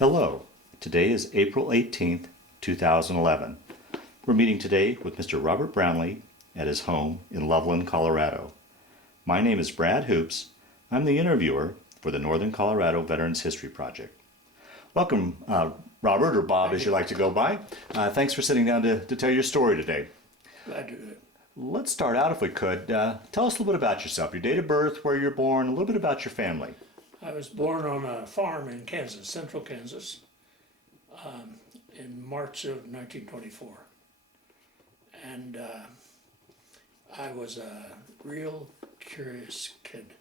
Hello, today is April 18th, 2011. We're meeting today with Mr. Robert Brownlee at his home in Loveland, Colorado. My name is Brad Hoops. I'm the interviewer for the Northern Colorado Veterans History Project. Welcome, Robert, or Bob as you like to go by. Thanks for sitting down to tell your story today. Glad to do it. Let's start out, if we could. Tell us a little bit about yourself, your date of birth, where you're born, a little bit about your family. I was born on a farm in Kansas, central Kansas, in March of 1924. And I was a real curious kid.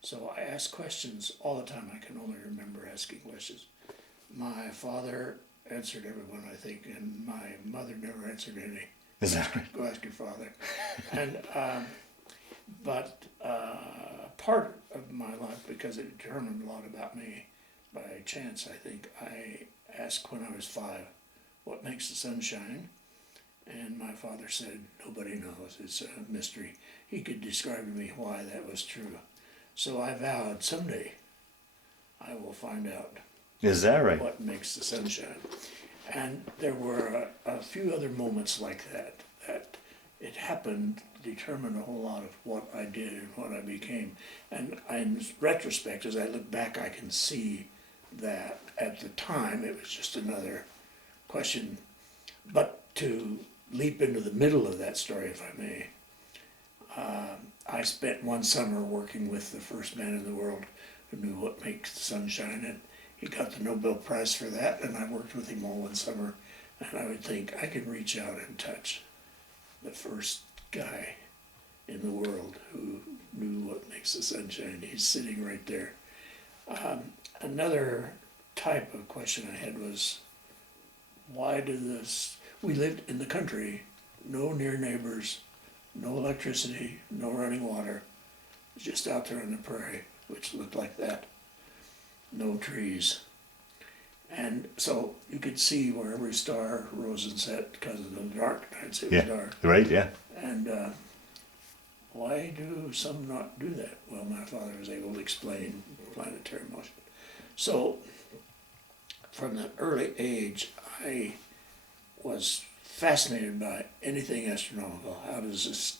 So I asked questions all the time. I can only remember asking questions. My father answered everyone, I think, and my mother never answered any. Is that right? Go ask your father. And but part of my life, because it determined a lot about me by chance, I think, I asked when I was 5, what makes the sun shine? And my father said, nobody knows, it's a mystery. He could describe to me why that was true. So I vowed someday I will find out. Is that right? What makes the sun shine. And there were a few other moments like that it happened, determined a whole lot of what I did and what I became. And in retrospect, as I look back, I can see that at the time it was just another question. But to leap into the middle of that story, if I may, I spent one summer working with the first man in the world who knew what makes the sun shine, and he got the Nobel Prize for that, and I worked with him all one summer, and I would think I can reach out and touch the first guy in the world who knew what makes the sun shine. He's sitting right there. Another type of question I had was, why do this, we lived in the country, no near neighbors, no electricity, no running water, just out there on the prairie, which looked like that, no trees. And so you could see where every star rose and set because of the dark nights. It was dark. Right, yeah. And why do some not do that? Well, my father was able to explain planetary motion. So from an early age, I was fascinated by anything astronomical. How does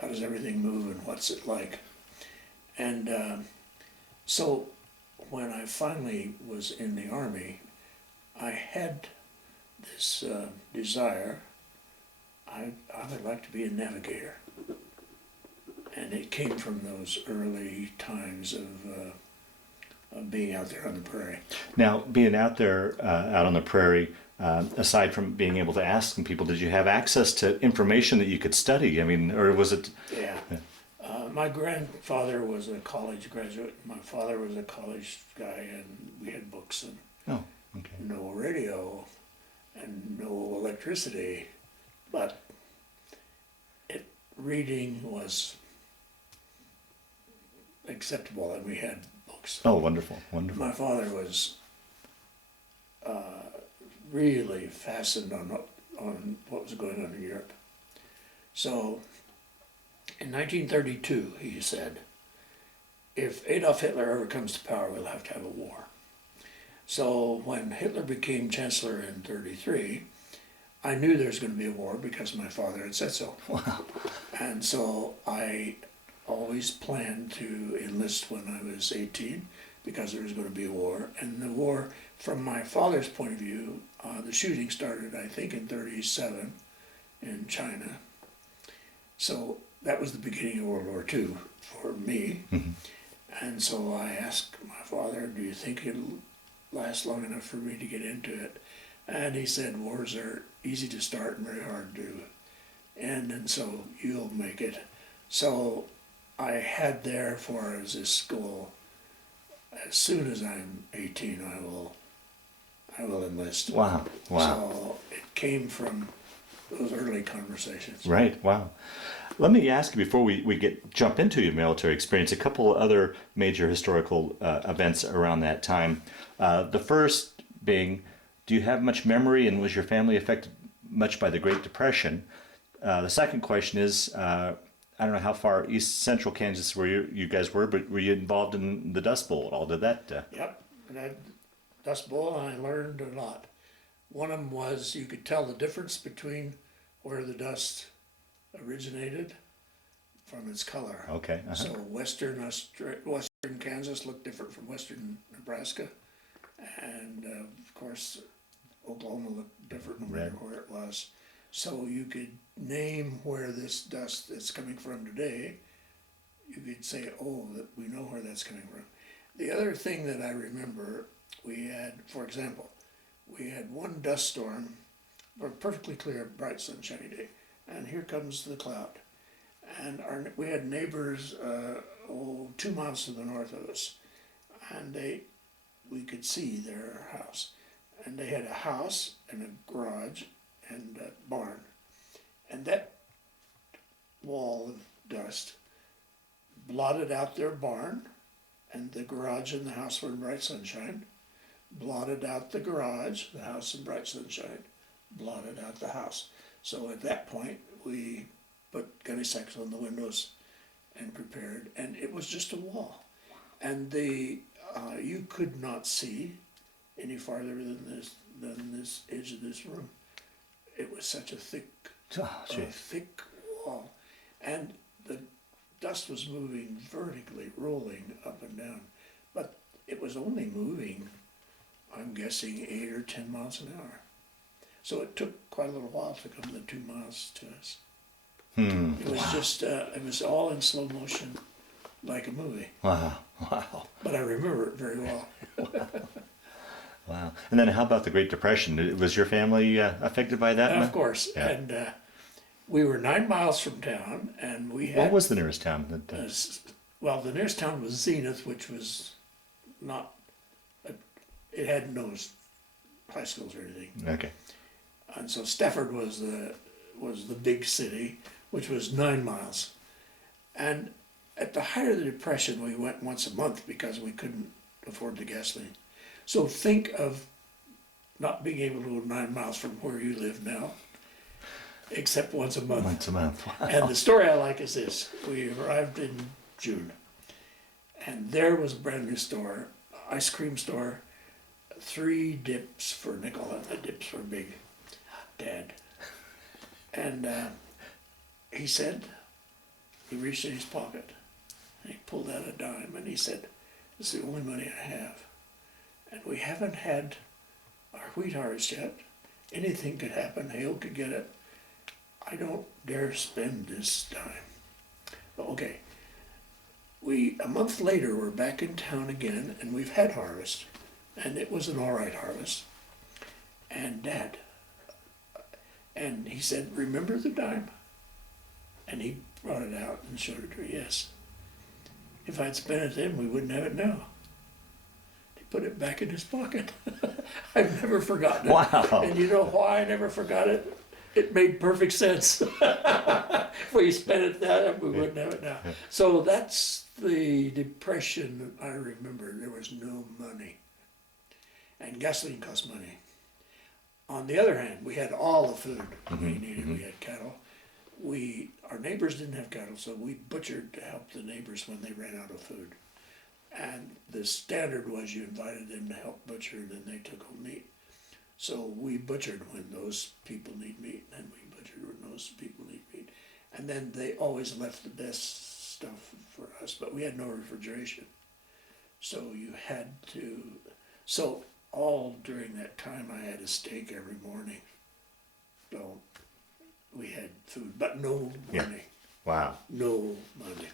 everything move and what's it like? And so when I finally was in the Army, I had this desire, I would like to be a navigator. And it came from those early times of being out there on the prairie. Now, being out there, out on the prairie, aside from being able to ask some people, did you have access to information that you could study? I mean, or was it? Yeah. My grandfather was a college graduate. My father was a college guy, and we had books and no radio and no electricity, but reading was acceptable, and we had books. Oh, wonderful, wonderful. My father was really fastened on what was going on in Europe. So in 1932, he said, if Adolf Hitler ever comes to power, we'll have to have a war. So when Hitler became chancellor in 1933, I knew there was going to be a war because my father had said so. Wow. And so I always planned to enlist when I was 18 because there was going to be a war. And the war, from my father's point of view, the shooting started, I think, in 1937 in China. So that was the beginning of World War II for me. Mm-hmm. And so I asked my father, do you think it'll last long enough for me to get into it? And he said, wars are easy to start and very hard to end, and so you'll make it. So I had there for as this goal, as soon as I'm 18, I will enlist. Wow, wow. So it came from those early conversations. Right, wow. Let me ask you, before we jump into your military experience, a couple other major historical events around that time. The first being, do you have much memory, and was your family affected much by the Great Depression? The second question is, I don't know how far east central Kansas where you guys were, but were you involved in the Dust Bowl at all? Did that? Yep. And Dust Bowl, and I learned a lot. One of them was you could tell the difference between where the dust originated from its color. Okay. So western Kansas looked different from western Nebraska, and of course Oklahoma looked different no matter where it was. So you could name where this dust is coming from today. You could say, oh, that we know where that's coming from. The other thing that I remember, we had, for example, we had one dust storm, a perfectly clear, bright, sunshiny day, and here comes the cloud. And we had neighbors 2 miles to the north of us, and we could see their house. And they had a house and a garage and a barn. And that wall of dust blotted out their barn, and the garage and the house were in bright sunshine, blotted out the garage, the house in bright sunshine, blotted out the house. So at that point, we put gunny sacks on the windows and prepared, and it was just a wall. And you could not see any farther than this edge of this room. It was such a thick wall, and the dust was moving vertically, rolling up and down, but it was only moving, I'm guessing, 8 or 10 miles an hour. So it took quite a little while to come the 2 miles to us. It was just, it was all in slow motion, like a movie. Wow. But I remember it very well. Wow. And then how about the Great Depression? Was your family affected by that? Of course. Yeah. And we were 9 miles from town, and we had... What was the nearest town? Well, the nearest town was Zenith, which was not... it had no high schools or anything. Okay. And so Stafford was the big city, which was 9 miles. And at the height of the Depression, we went once a month because we couldn't afford the gasoline. So think of not being able to go 9 miles from where you live now, except once a month. Once a month, wow. And the story I like is this. We arrived in June, and there was a brand new store, ice cream store, 3 dips for a nickel, and the dips were big. Dad. And he said, he reached in his pocket, and he pulled out a dime, and he said, "This is the only money I have. And we haven't had our wheat harvest yet. Anything could happen, hail could get it. I don't dare spend this dime." Okay. A month later, we're back in town again, and we've had harvest, and it was an all right harvest. And Dad, and he said, "Remember the dime?" And he brought it out and showed it to her. Yes. If I'd spent it then, we wouldn't have it now. He put it back in his pocket. I've never forgotten it. Wow. And you know why I never forgot it? It made perfect sense. If we spent it then, we wouldn't have it now. So that's the Depression I remember. There was no money. And gasoline cost money. On the other hand, we had all the food we needed. We had cattle. Our neighbors didn't have cattle, so we butchered to help the neighbors when they ran out of food. And the standard was you invited them to help butcher, and then they took home meat. So we butchered when those people need meat, and we butchered when those people need meat. And then they always left the best stuff for us, but we had no refrigeration. So you had to, so all during that time I had a steak every morning. So we had food, but no money. Yeah. Wow. No money.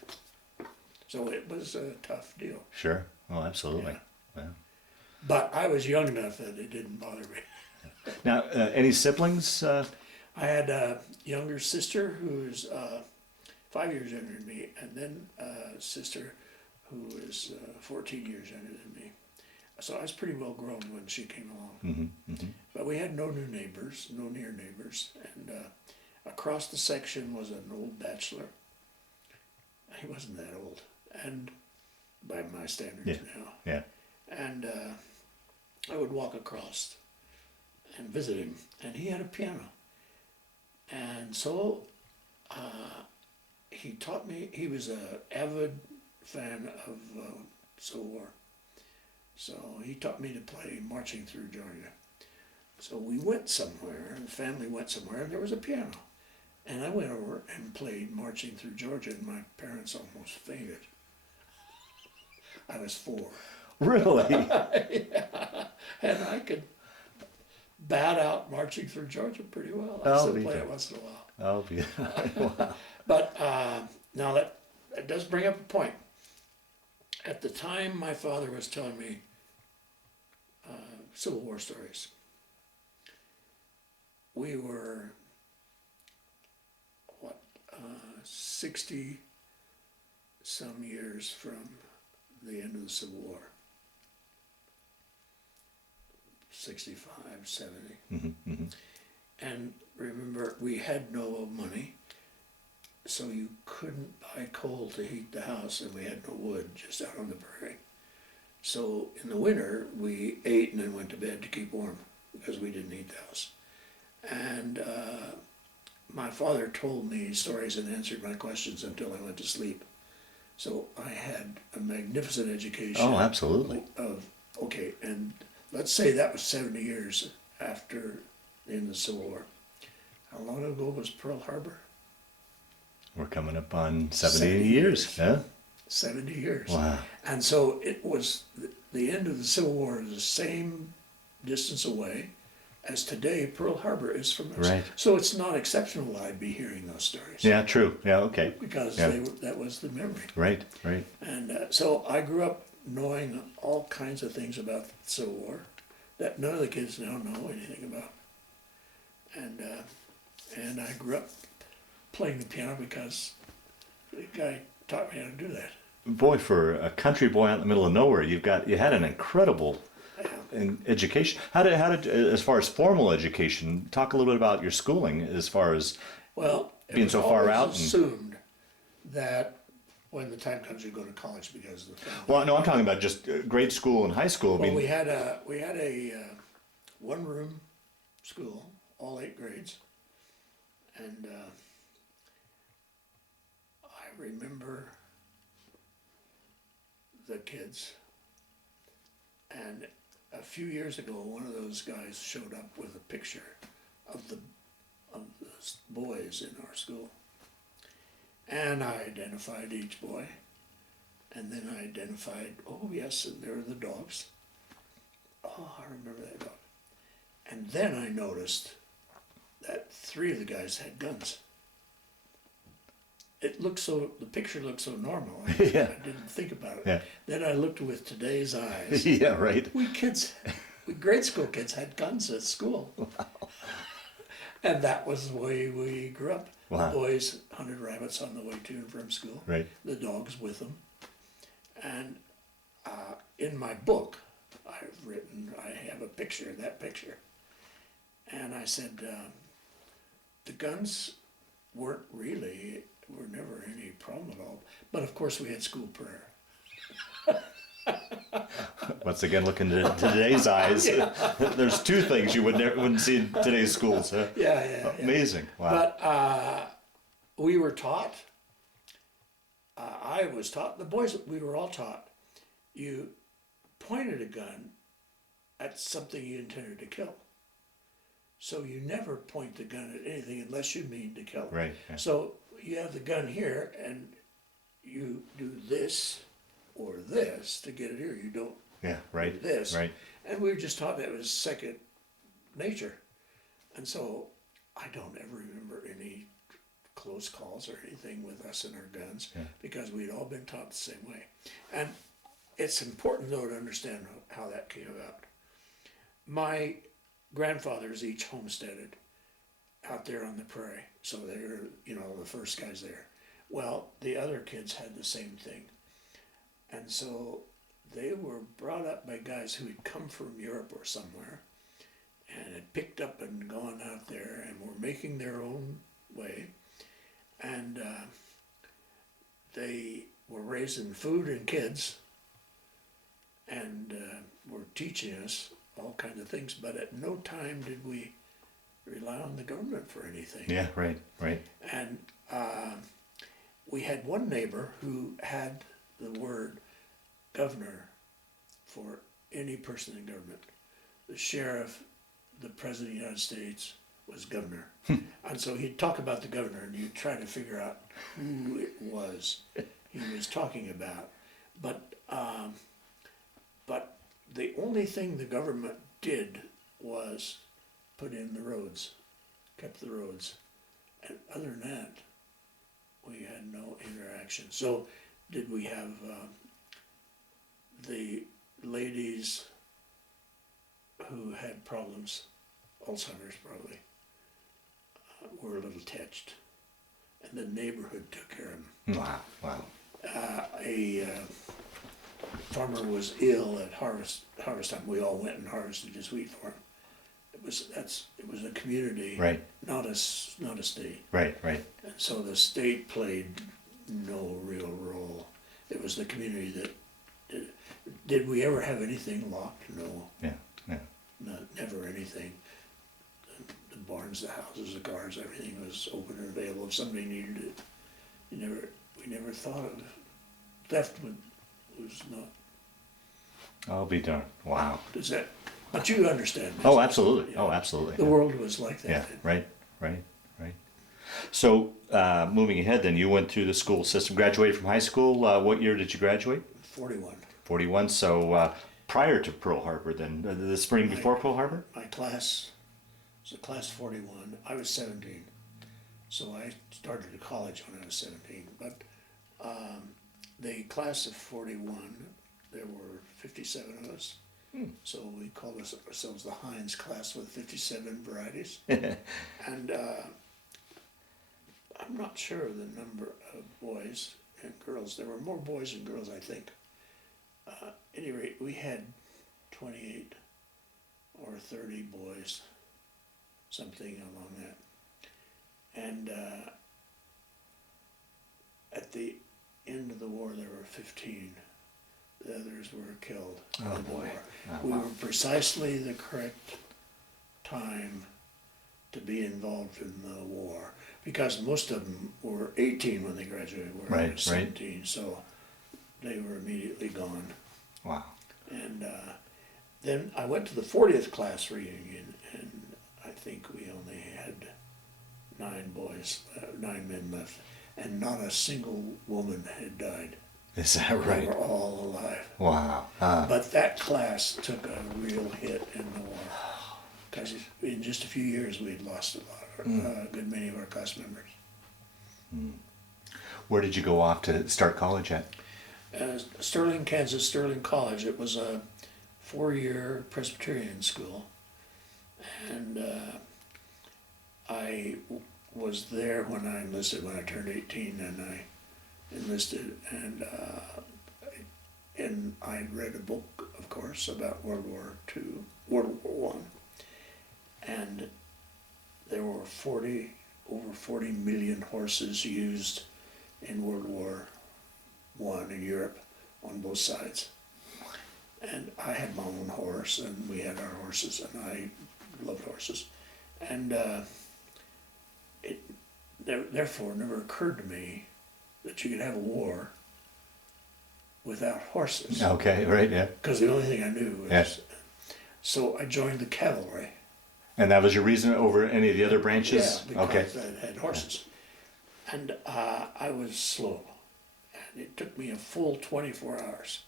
So it was a tough deal. Sure. Oh, absolutely. Yeah. Wow. But I was young enough that it didn't bother me. Now, any siblings? I had a younger sister who's 5 years younger than me, and then a sister who is 14 years younger than me. So I was pretty well grown when she came along. But we had no new neighbors, no near neighbors. And across the section was an old bachelor. He wasn't that old, and by my standards now. Yeah. And I would walk across and visit him, and he had a piano. And so he taught me, he was an avid fan of Civil War. So he taught me to play Marching Through Georgia. So we went somewhere, the family went somewhere, and there was a piano. And I went over and played Marching Through Georgia, and my parents almost fainted. I was 4. Really? Yeah. And I could bat out Marching Through Georgia pretty well. I still play it once in a while. Oh, yeah. Wow. But now that does bring up a point. At the time, my father was telling me Civil War stories. We were, 60 some years from the end of the Civil War. 65, 70. Mm-hmm, mm-hmm. And remember, we had no money, so you couldn't buy coal to heat the house, and we had no wood just out on the prairie. So in the winter, we ate and then went to bed to keep warm because we didn't heat the house. And my father told me stories and answered my questions until I went to sleep. So I had a magnificent education. Oh, absolutely. Okay, and let's say that was 70 years after the end of the Civil War. How long ago was Pearl Harbor? We're coming up on 70 years. Yeah. 70 years. Wow. And so it was the end of the Civil War the same distance away as today Pearl Harbor is from us. Right. So it's not exceptional that I'd be hearing those stories. Yeah, true. Yeah, okay. Because Yeah. that was the memory. Right, right. And so I grew up knowing all kinds of things about the Civil War that none of the kids now know anything about. And I grew up playing the piano because the guy taught me how to do that. Boy, for a country boy out in the middle of nowhere, you had an incredible education. How did as far as formal education, talk a little bit about your schooling as far as being so far out. It was assumed that when the time comes you go to college because of the family. Well, no, I'm talking about just grade school and high school. Well, we had a one-room school, all 8 grades, and I remember the kids. And a few years ago, one of those guys showed up with a picture of the boys in our school. And I identified each boy. And then I identified, oh yes, and there were the dogs. Oh, I remember that dog. And then I noticed that 3 of the guys had guns. The picture looked so normal. I didn't think about it. Yeah. Then I looked with today's eyes. Yeah, right. We grade school kids had guns at school. Wow. And that was the way we grew up. Wow. Boys hunted rabbits on the way to and from school. Right. The dogs with them. And in my book, I have a picture, that picture. And I said, the guns were never any problem at all. But of course we had school prayer. Once again, looking to today's eyes, there's 2 things you wouldn't see in today's schools. Huh? Yeah. Amazing. Wow. But we were taught, I was taught, the boys, we were all taught, you pointed a gun at something you intended to kill. So you never point the gun at anything unless you mean to kill. Right. Yeah. So you have the gun here and you do this or this to get it here. You don't do this. Right. And we were just taught that was second nature. And so I don't ever remember any close calls or anything with us and our guns because we'd all been taught the same way. And it's important, though, to understand how that came about. My grandfathers each homesteaded out there on the prairie, so they were, the first guys there. Well, the other kids had the same thing. And so they were brought up by guys who had come from Europe or somewhere and had picked up and gone out there and were making their own way. And they were raising food and kids and were teaching us all kinds of things, but at no time did we rely on the government for anything. Yeah, right. And we had one neighbor who had the word governor for any person in government. The sheriff, the president of the United States was governor. And so he'd talk about the governor and you'd try to figure out who it was he was talking about. But the only thing the government did was put in the roads, kept the roads. And other than that, we had no interaction. So did we have the ladies who had problems, Alzheimer's probably, were a little touched. And the neighborhood took care of them. Wow. A farmer was ill at harvest time. We all went and harvested his wheat for him. It was a community, Right. not a state. Right. And so the state played no real role. It was the community that did. Did we ever have anything locked? No. Yeah. Never anything. The barns, the houses, the cars, everything was open and available if somebody needed it. We never thought of theft was not. I'll be darned. Wow. Does that? But you understand. Oh, absolutely. Yeah. Oh, absolutely. The world was like that. Yeah. then. Right. So, moving ahead, then you went through the school system, graduated from high school. What year did you graduate? 41. 41. So, prior to Pearl Harbor, then the spring before Pearl Harbor. My class was a class 41. I was 17, so I started to college when I was 17. But the class of 41, there were 57 of us. So we called ourselves the Heinz class with 57 varieties. And I'm not sure of the number of boys and girls. There were more boys than girls, I think. At any rate, we had 28 or 30 boys, something along that. And at the end of the war, there were 15. The others were killed in the war. We were precisely the correct time to be involved in the war, because most of them were 18 when they graduated. I was 17, so they were immediately gone. Wow. And then I went to the 40th class reunion, and I think we only had 9 men left, and not a single woman had died. Is that right? They were all alive. Wow. But that class took a real hit in the war, because in just a few years we had lost a good many of our class members. Where did you go off to start college at? Sterling, Kansas, Sterling College. It was a 4-year Presbyterian school, and I was there when I enlisted, when I turned 18, and I enlisted, and I had read a book, of course, about World War I, and there were over 40 million horses used in World War I in Europe on both sides. And I had my own horse, and we had our horses, and I loved horses. And it therefore never occurred to me that you could have a war without horses. Okay, right, yeah. Because the only thing I knew was... Yes. So I joined the cavalry. And that was your reason over any of the other branches? Yeah, because I had horses. And I was slow. And it took me a full 24 hours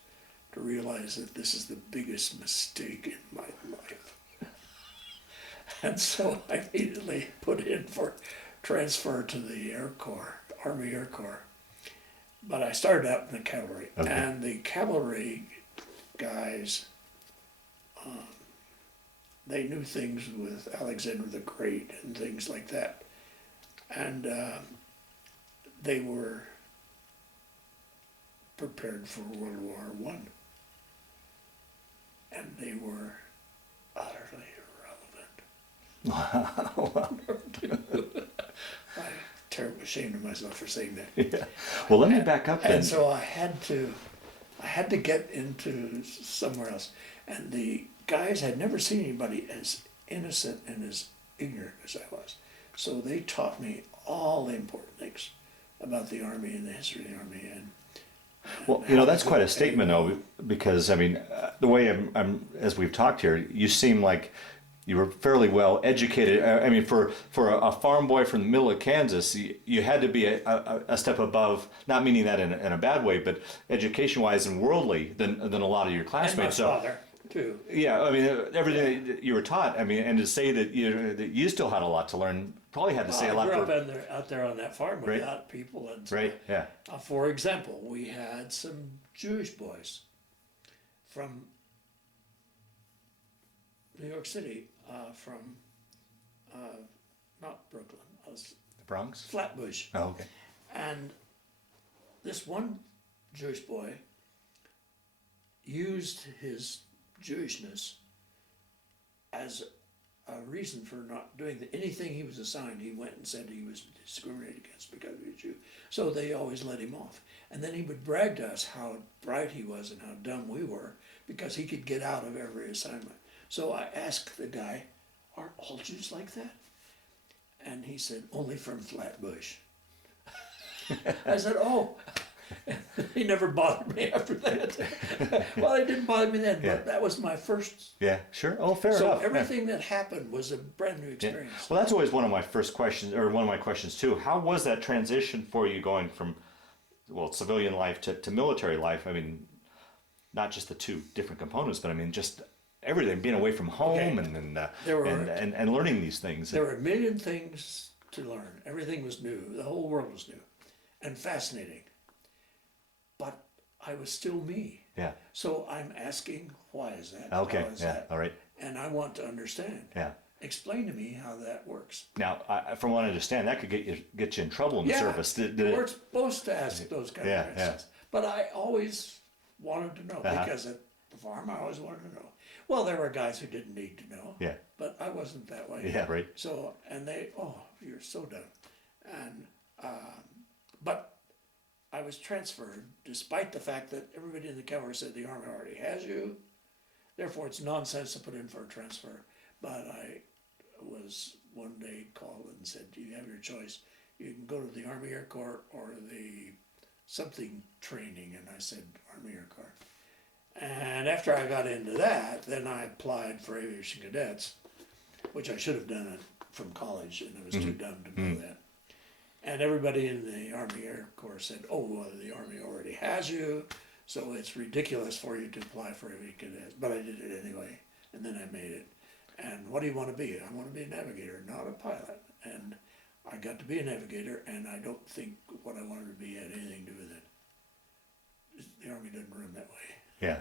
to realize that this is the biggest mistake in my life. And so I immediately put in for transfer to the Air Corps, Army Air Corps. But I started out in the cavalry. Okay. And the cavalry guys, they knew things with Alexander the Great and things like that. And they were prepared for World War I. And they were utterly irrelevant. I'm terribly ashamed of myself for saying that. Yeah. Well, let me back up then. And so I had to get into somewhere else. And the guys had never seen anybody as innocent and as ignorant as I was. So they taught me all the important things about the Army and the history of the Army. Well, that's quite a statement, though, because I mean, the way I'm, as we've talked here, you seem like you were fairly well educated. I mean, for a farm boy from the middle of Kansas, you had to be a step above. Not meaning that in a bad way, but education-wise and worldly than a lot of your classmates. And my father too. Yeah, I mean, everything that you were taught. I mean, and to say that you still had a lot to learn, probably had to say a lot. I grew up out there on that farm Right. without people. And Right. Yeah. For example, we had some Jewish boys from New York City, from not Brooklyn, The Bronx. Flatbush. Oh, okay. And this one Jewish boy used his Jewishness as a reason for not doing anything he was assigned. He went and said he was discriminated against because he was Jew. So they always let him off. And then he would brag to us how bright he was and how dumb we were because he could get out of every assignment. So I asked the guy, are all Jews like that? And he said, only from Flatbush. I said, oh. He never bothered me after that. Well, it didn't bother me then, but that was my first. Yeah, sure. Oh, fair enough. So everything that happened was a brand new experience. Yeah. Well, that's always one of my first questions, or one of my questions too. How was that transition for you going from, civilian life to military life? I mean, not just the two different components, but I mean, just everything, being away from home and learning these things. There were a million things to learn. Everything was new. The whole world was new and fascinating. But I was still me. Yeah. So I'm asking, why is that? Okay. How is Yeah. that? All right. And I want to understand. Yeah. Explain to me how that works. Now, from what I understand, that could get you in trouble in the service. We're supposed to ask those kind of questions. But I always wanted to know because at the farm I always wanted to know. Well, there were guys who didn't need to know. Yeah. But I wasn't that way. Yeah. Right. So you're so dumb, and but I was transferred despite the fact that everybody in the cavalry said the Army already has you, therefore it's nonsense to put in for a transfer. But I was one day called and said, you have your choice. You can go to the Army Air Corps or the something training, and I said Army Air Corps. And after I got into that, then I applied for aviation cadets, which I should have done it from college, and I was too dumb to do that. And everybody in the Army Air Corps said, oh, well, the Army already has you, so it's ridiculous for you to apply for aviation cadets. But I did it anyway, and then I made it. And what do you want to be? I want to be a navigator, not a pilot. And I got to be a navigator, and I don't think what I wanted to be had anything to do with it. The Army doesn't run that way. Yeah.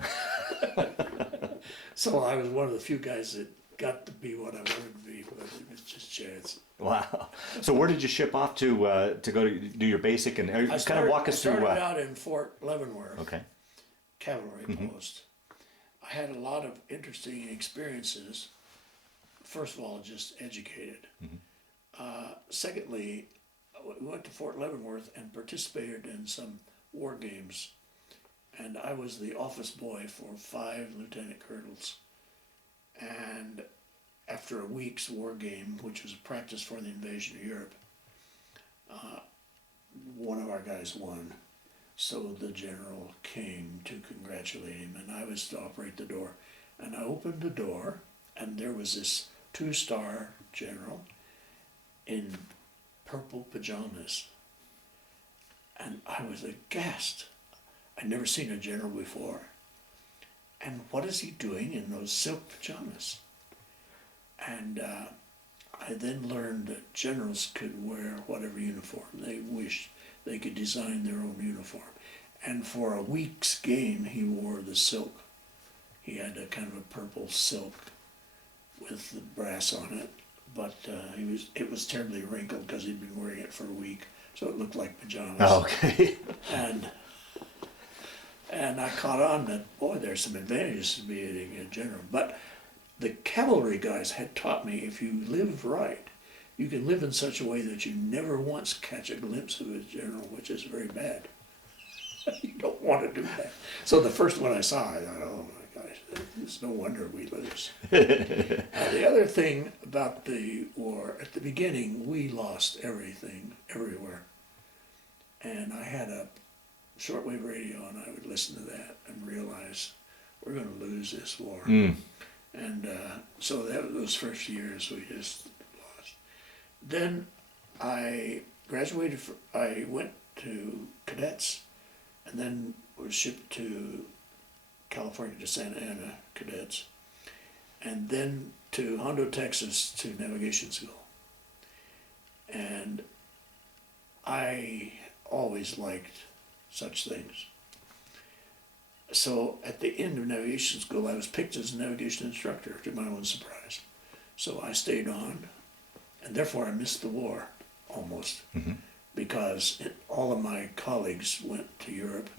So I was one of the few guys that got to be what I wanted to be, but it was just chance. Wow. So where did you ship off to go to do your basic and kind of walk us through? I started out in Fort Leavenworth. Okay. Cavalry post. I had a lot of interesting experiences. First of all, just educated. Secondly, we went to Fort Leavenworth and participated in some war games. And I was the office boy for 5 lieutenant colonels. And after a week's war game, which was a practice for the invasion of Europe, one of our guys won. So the general came to congratulate him, and I was to operate the door. And I opened the door, and there was this 2-star general in purple pajamas. And I was aghast. I'd never seen a general before. And what is he doing in those silk pajamas? And I then learned that generals could wear whatever uniform they wished. They could design their own uniform. And for a week's game, he wore the silk. He had a kind of a purple silk with the brass on it. But it was terribly wrinkled because he'd been wearing it for a week. So it looked like pajamas. Oh, okay. And I caught on that, boy, there's some advantages to being a general. But the cavalry guys had taught me if you live right, you can live in such a way that you never once catch a glimpse of a general, which is very bad. You don't want to do that. So the first one I saw, I thought, oh my gosh, it's no wonder we lose. The other thing about the war, at the beginning, we lost everything, everywhere. And I had a shortwave radio, and I would listen to that and realize we're going to lose this war. And so those first years we just lost. Then I graduated. I went to cadets, and then was shipped to California to Santa Ana cadets, and then to Hondo, Texas to navigation school. And I always liked such things. So at the end of navigation school, I was picked as a navigation instructor, to my own surprise. So I stayed on, and therefore I missed the war almost, because all of my colleagues went to Europe.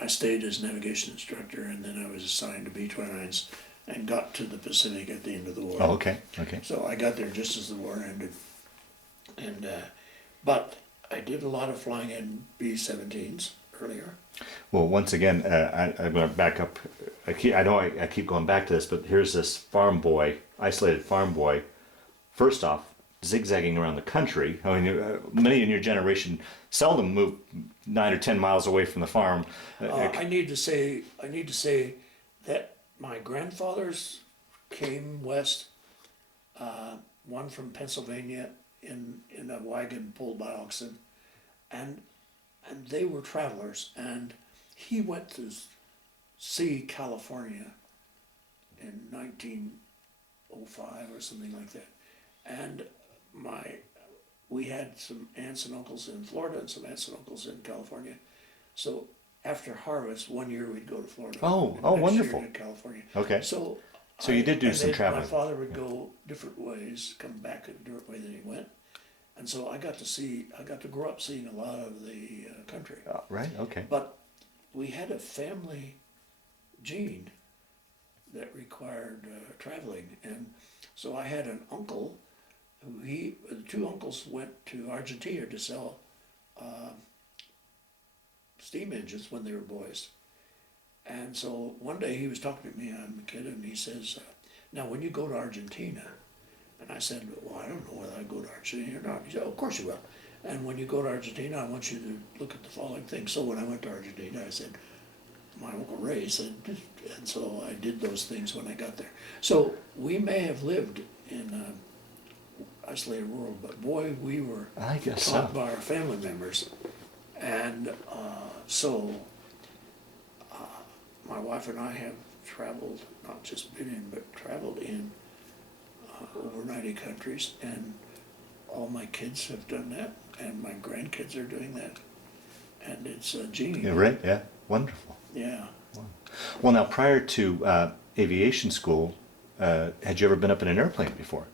I stayed as navigation instructor, and then I was assigned to B-29s and got to the Pacific at the end of the war. Oh, okay, okay. So I got there just as the war ended. And but I did a lot of flying in B-17s earlier. Well, once again, I'm going to back up. I know I keep going back to this, but here's this farm boy, isolated farm boy. First off, zigzagging around the country. I mean, many in your generation seldom move 9 or 10 miles away from the farm. I need to say that my grandfathers came west. One from Pennsylvania in a wagon pulled by oxen, and they were travelers. And he went to see California in 1905 or something like that. And we had some aunts and uncles in Florida and some aunts and uncles in California. So after harvest, 1 year we'd go to Florida. Oh, next wonderful. year to California. Okay. So you did do and some then traveling. My father would go different ways, come back a different way than he went. And so I got to grow up seeing a lot of the country. Right, okay. But we had a family gene that required traveling. And so I had an uncle who the two uncles went to Argentina to sell steam engines when they were boys. And so one day he was talking to me, I'm a kid, and he says, now when you go to Argentina, and I said, well, I don't know whether I go to Argentina or not. He said, oh, of course you will. And when you go to Argentina, I want you to look at the following things. So when I went to Argentina, I said, my Uncle Ray said, and so I did those things when I got there. So we may have lived in an isolated world, but boy, we were I guess taught so. by our family members. And so my wife and I have traveled, not just been in, but traveled in over 90 countries, and all my kids have done that, and my grandkids are doing that, and it's a genie. Yeah, right, yeah, wonderful. Yeah. Well, now prior to aviation school, had you ever been up in an airplane before?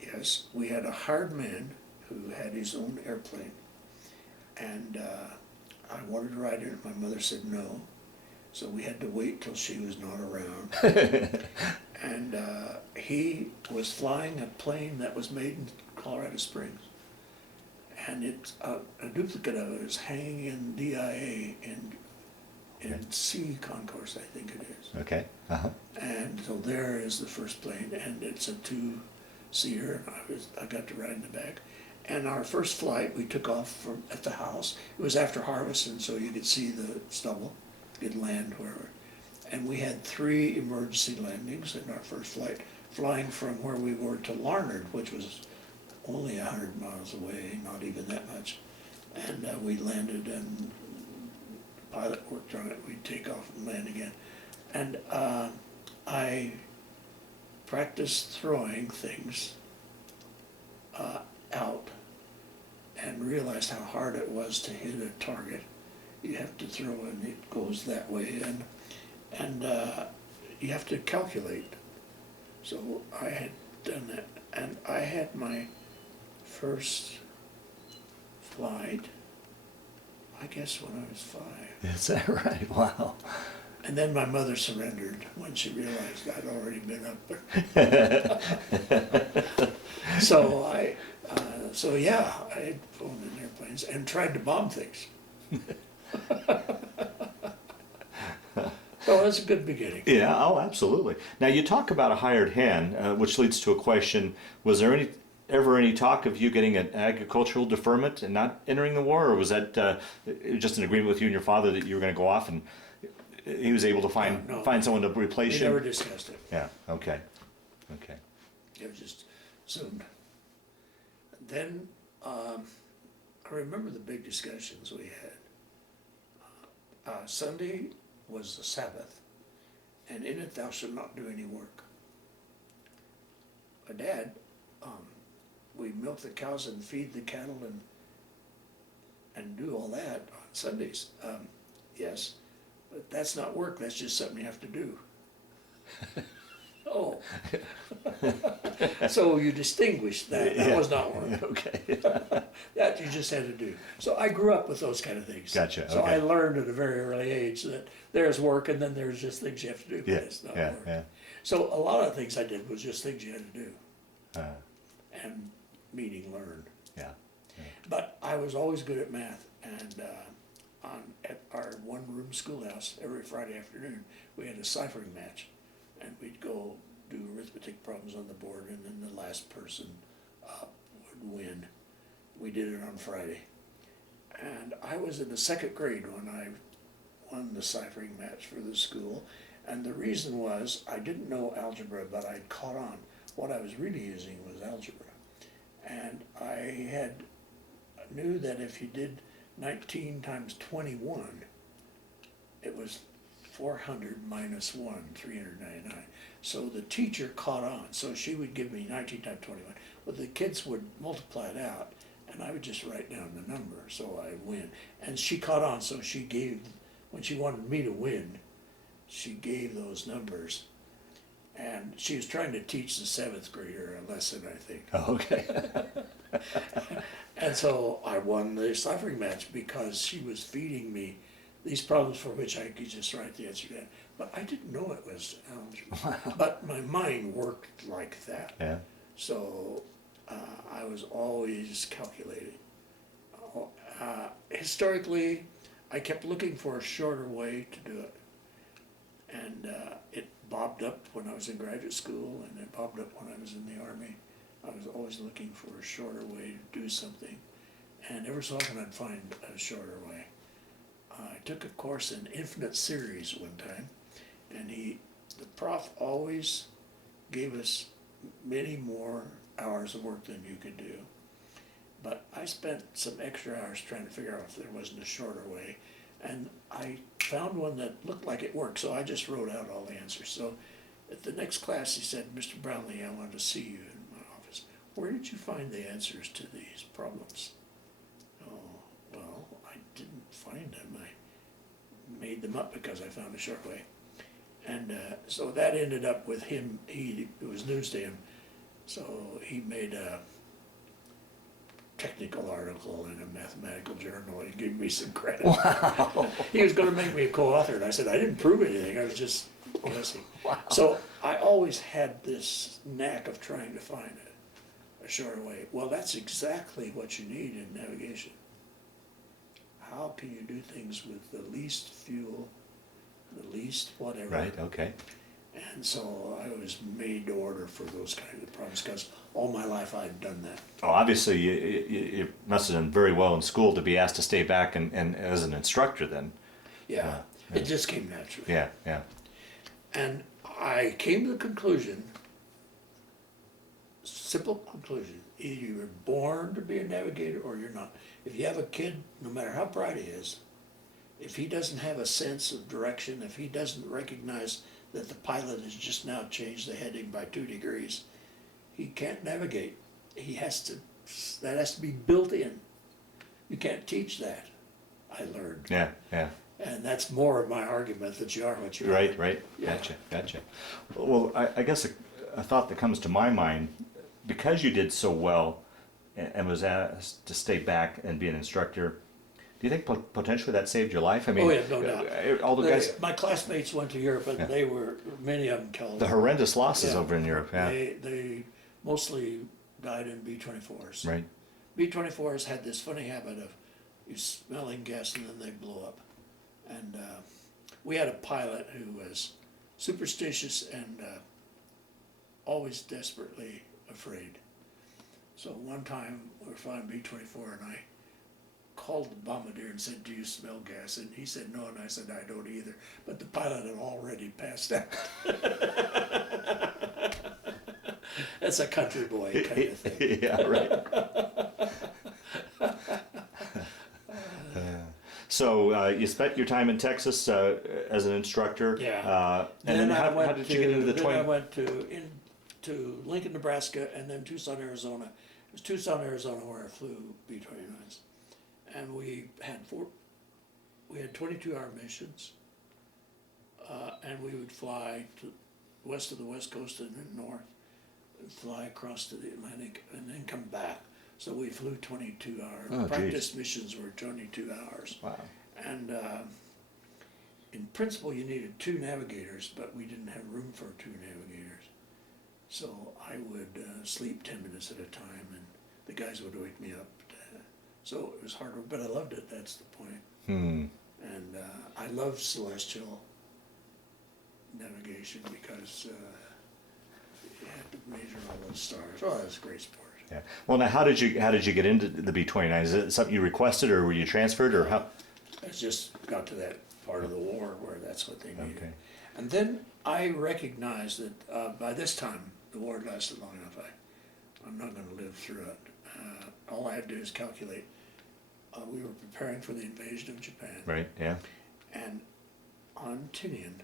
Yes, we had a hired man who had his own airplane, and I wanted to ride it, and my mother said no, so we had to wait till she was not around. And he was flying a plane that was made in Colorado Springs, and it's a duplicate of it is hanging in DIA in C Concourse, I think it is. Okay, And so there is the first plane, and it's a two-seater, and I got to ride in the back. And our first flight, we took off at the house. It was after harvest, and so you could see the stubble. You could land wherever. And we had 3 emergency landings in our first flight, flying from where we were to Larned, which was only 100 miles away, not even that much. And we landed, and the pilot worked on it. We'd take off and land again. And I practiced throwing things out and realized how hard it was to hit a target. You have to throw and it goes that way, and you have to calculate. So I had done that, and I had my first flight, I guess, when I was 5. is that right? Wow. And then my mother surrendered when she realized I'd already been up there. So yeah, I had flown in airplanes and tried to bomb things. So that's a good beginning. Yeah, oh, absolutely. Now you talk about a hired hand, which leads to a question: was there ever any talk of you getting an agricultural deferment and not entering the war, or was that just an agreement with you and your father that you were going to go off and he was able to find No, find someone to replace we you? never discussed it. Yeah. Okay. Okay. It was just assumed. Then, I remember the big discussions we had. Sunday was the Sabbath, and in it thou shalt not do any work. My dad, we milk the cows and feed the cattle and do all that on Sundays. Yes, but that's not work, that's just something you have to do. Oh. So you distinguish that. That was not work. Okay. That you just had to do. So I grew up with those kind of things. Gotcha, So okay. I learned at a very early age that there's work and then there's just things you have to do, but Yeah. it's not Yeah. work. Yeah. So a lot of things I did was just things you had to do, Uh, and meaning learn. yeah. But I was always good at math, and at our one-room schoolhouse, every Friday afternoon, we had a ciphering match, and we'd go do arithmetic problems on the board, and then the last person up would win. We did it on Friday. And I was in the second grade when I won the ciphering match for the school, and the reason was I didn't know algebra, but I'd caught on. What I was really using was algebra. And I knew that if you did 19 times 21, it was 400 minus 1, 399. So the teacher caught on, so she would give me 19 times 21. But the kids would multiply it out, and I would just write down the number, so I'd win. And she caught on, so she gave, when she wanted me to win, she gave those numbers. And she was trying to teach the 7th grader a lesson, I think. Oh, okay. And so I won the ciphering match because she was feeding me these problems for which I could just write the answer down. But I didn't know it was algebra. Wow. But my mind worked like that. Yeah. So I was always calculating. Historically, I kept looking for a shorter way to do it. And it bobbed up when I was in graduate school, and it bobbed up when I was in the Army. I was always looking for a shorter way to do something. And every so often I'd find a shorter way. I took a course in infinite series one time, and the prof always gave us many more hours of work than you could do. But I spent some extra hours trying to figure out if there wasn't a shorter way, and I found one that looked like it worked, so I just wrote out all the answers. So at the next class he said, "Mr. Brownlee, I want to see you in my office. Where did you find the answers to these problems?" "Oh, well, I didn't find them. I made them up because I found a short way." And so that ended up with him, it was news to him, so he made a technical article in a mathematical journal and gave me some credit. Wow. He was gonna make me a co-author, and I said, I didn't prove anything, I was just guessing. Wow. So I always had this knack of trying to find a shorter way. Well, that's exactly what you need in navigation. How can you do things with the least fuel, the least whatever? Right. Okay. And so I was made to order for those kinds of problems, because all my life I'd done that. Oh, obviously you must have done very well in school to be asked to stay back and as an instructor then. Yeah, Yeah. it just came naturally. Yeah. Yeah. And I came to the conclusion, simple conclusion, either you were born to be a navigator or you're not. If you have a kid, no matter how bright he is, if he doesn't have a sense of direction, if he doesn't recognize that the pilot has just now changed the heading by 2 degrees, he can't navigate. That has to be built in. You can't teach that, I learned. Yeah. Yeah. And that's more of my argument, that you are what you are. Right. Right. Yeah. Gotcha. Well, I guess a thought that comes to my mind, because you did so well and was asked to stay back and be an instructor, do you think potentially that saved your life? I mean, Oh, yeah, no doubt. All the guys, My classmates went to Europe, and Yeah. many of them killed. the horrendous losses Yeah. over in Europe. Yeah. They mostly died in B-24s. Right. B-24s had this funny habit of you smelling gas and then they blow up. And we had a pilot who was superstitious and always desperately afraid. So one time we were flying B-24 and I called the bombardier and said, "Do you smell gas?" And he said no, and I said, "I don't either." But the pilot had already passed out. That's a country boy kind of thing. Yeah, right. So you spent your time in Texas as an instructor. Yeah. And then how did you get into the Then 20? I went to Lincoln, Nebraska, and then Tucson, Arizona. It was Tucson, Arizona, where I flew B-29s, and we had 22-hour missions, and we would fly to west of the West Coast and then north, and fly across to the Atlantic, and then come back. So we flew 22 hours. Oh, Practice missions were 22 hours. Wow. And in principle, you needed 2 navigators, but we didn't have room for 2 navigators. So I would sleep 10 minutes at a time, and the guys would wake me up. So it was hard work, but I loved it. That's the point. And I love celestial navigation because you had to measure all those stars. Oh, that's a great sport. Yeah. Well, now how did you get into the B-29? Is it something you requested, or were you transferred, or how? I just got to that part of the war where that's what they needed. Okay. And then I recognized that by this time the war had lasted long enough. I'm not going to live through it. All I had to do is calculate. We were preparing for the invasion of Japan. Right. Yeah. And on Tinian,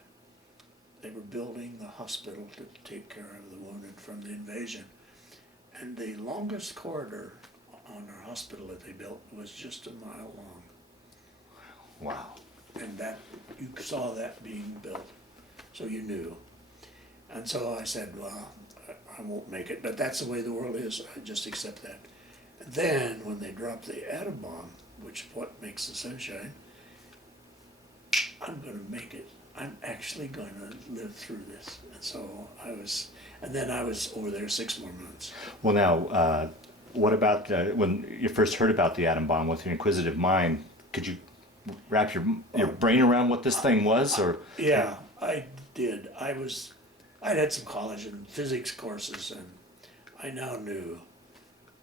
they were building the hospital to take care of the wounded from the invasion. And the longest corridor on our hospital that they built was just a mile long. Wow. And that, you saw that being built, so you knew. And so I said, well, I won't make it, but that's the way the world is. I just accept that. And then when they dropped the atom bomb, which is what makes the sunshine, I'm going to make it. I'm actually going to live through this. And so and then I was over there 6 more months. Well, now, what about when you first heard about the atom bomb with your inquisitive mind? Could you wrap your brain around what this thing was, or? Yeah, I did. I'd had some college and physics courses, and I now knew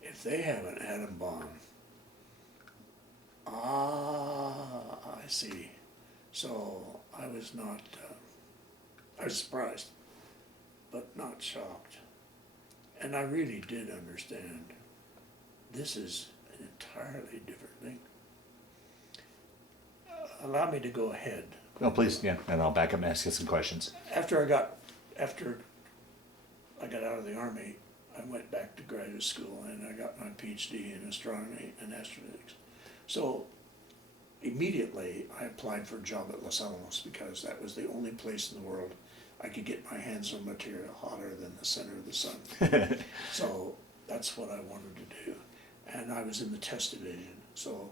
if they have an atom bomb, I see. So I was not, I was surprised, but not shocked. And I really did understand this is an entirely different thing. Allow me to go ahead. Oh, please, yeah, and I'll back up and ask you some questions. After I got out of the Army, I went back to graduate school and I got my PhD in astronomy and astrophysics. So immediately I applied for a job at Los Alamos because that was the only place in the world I could get my hands on material hotter than the center of the sun. So that's what I wanted to do. And I was in the test division, so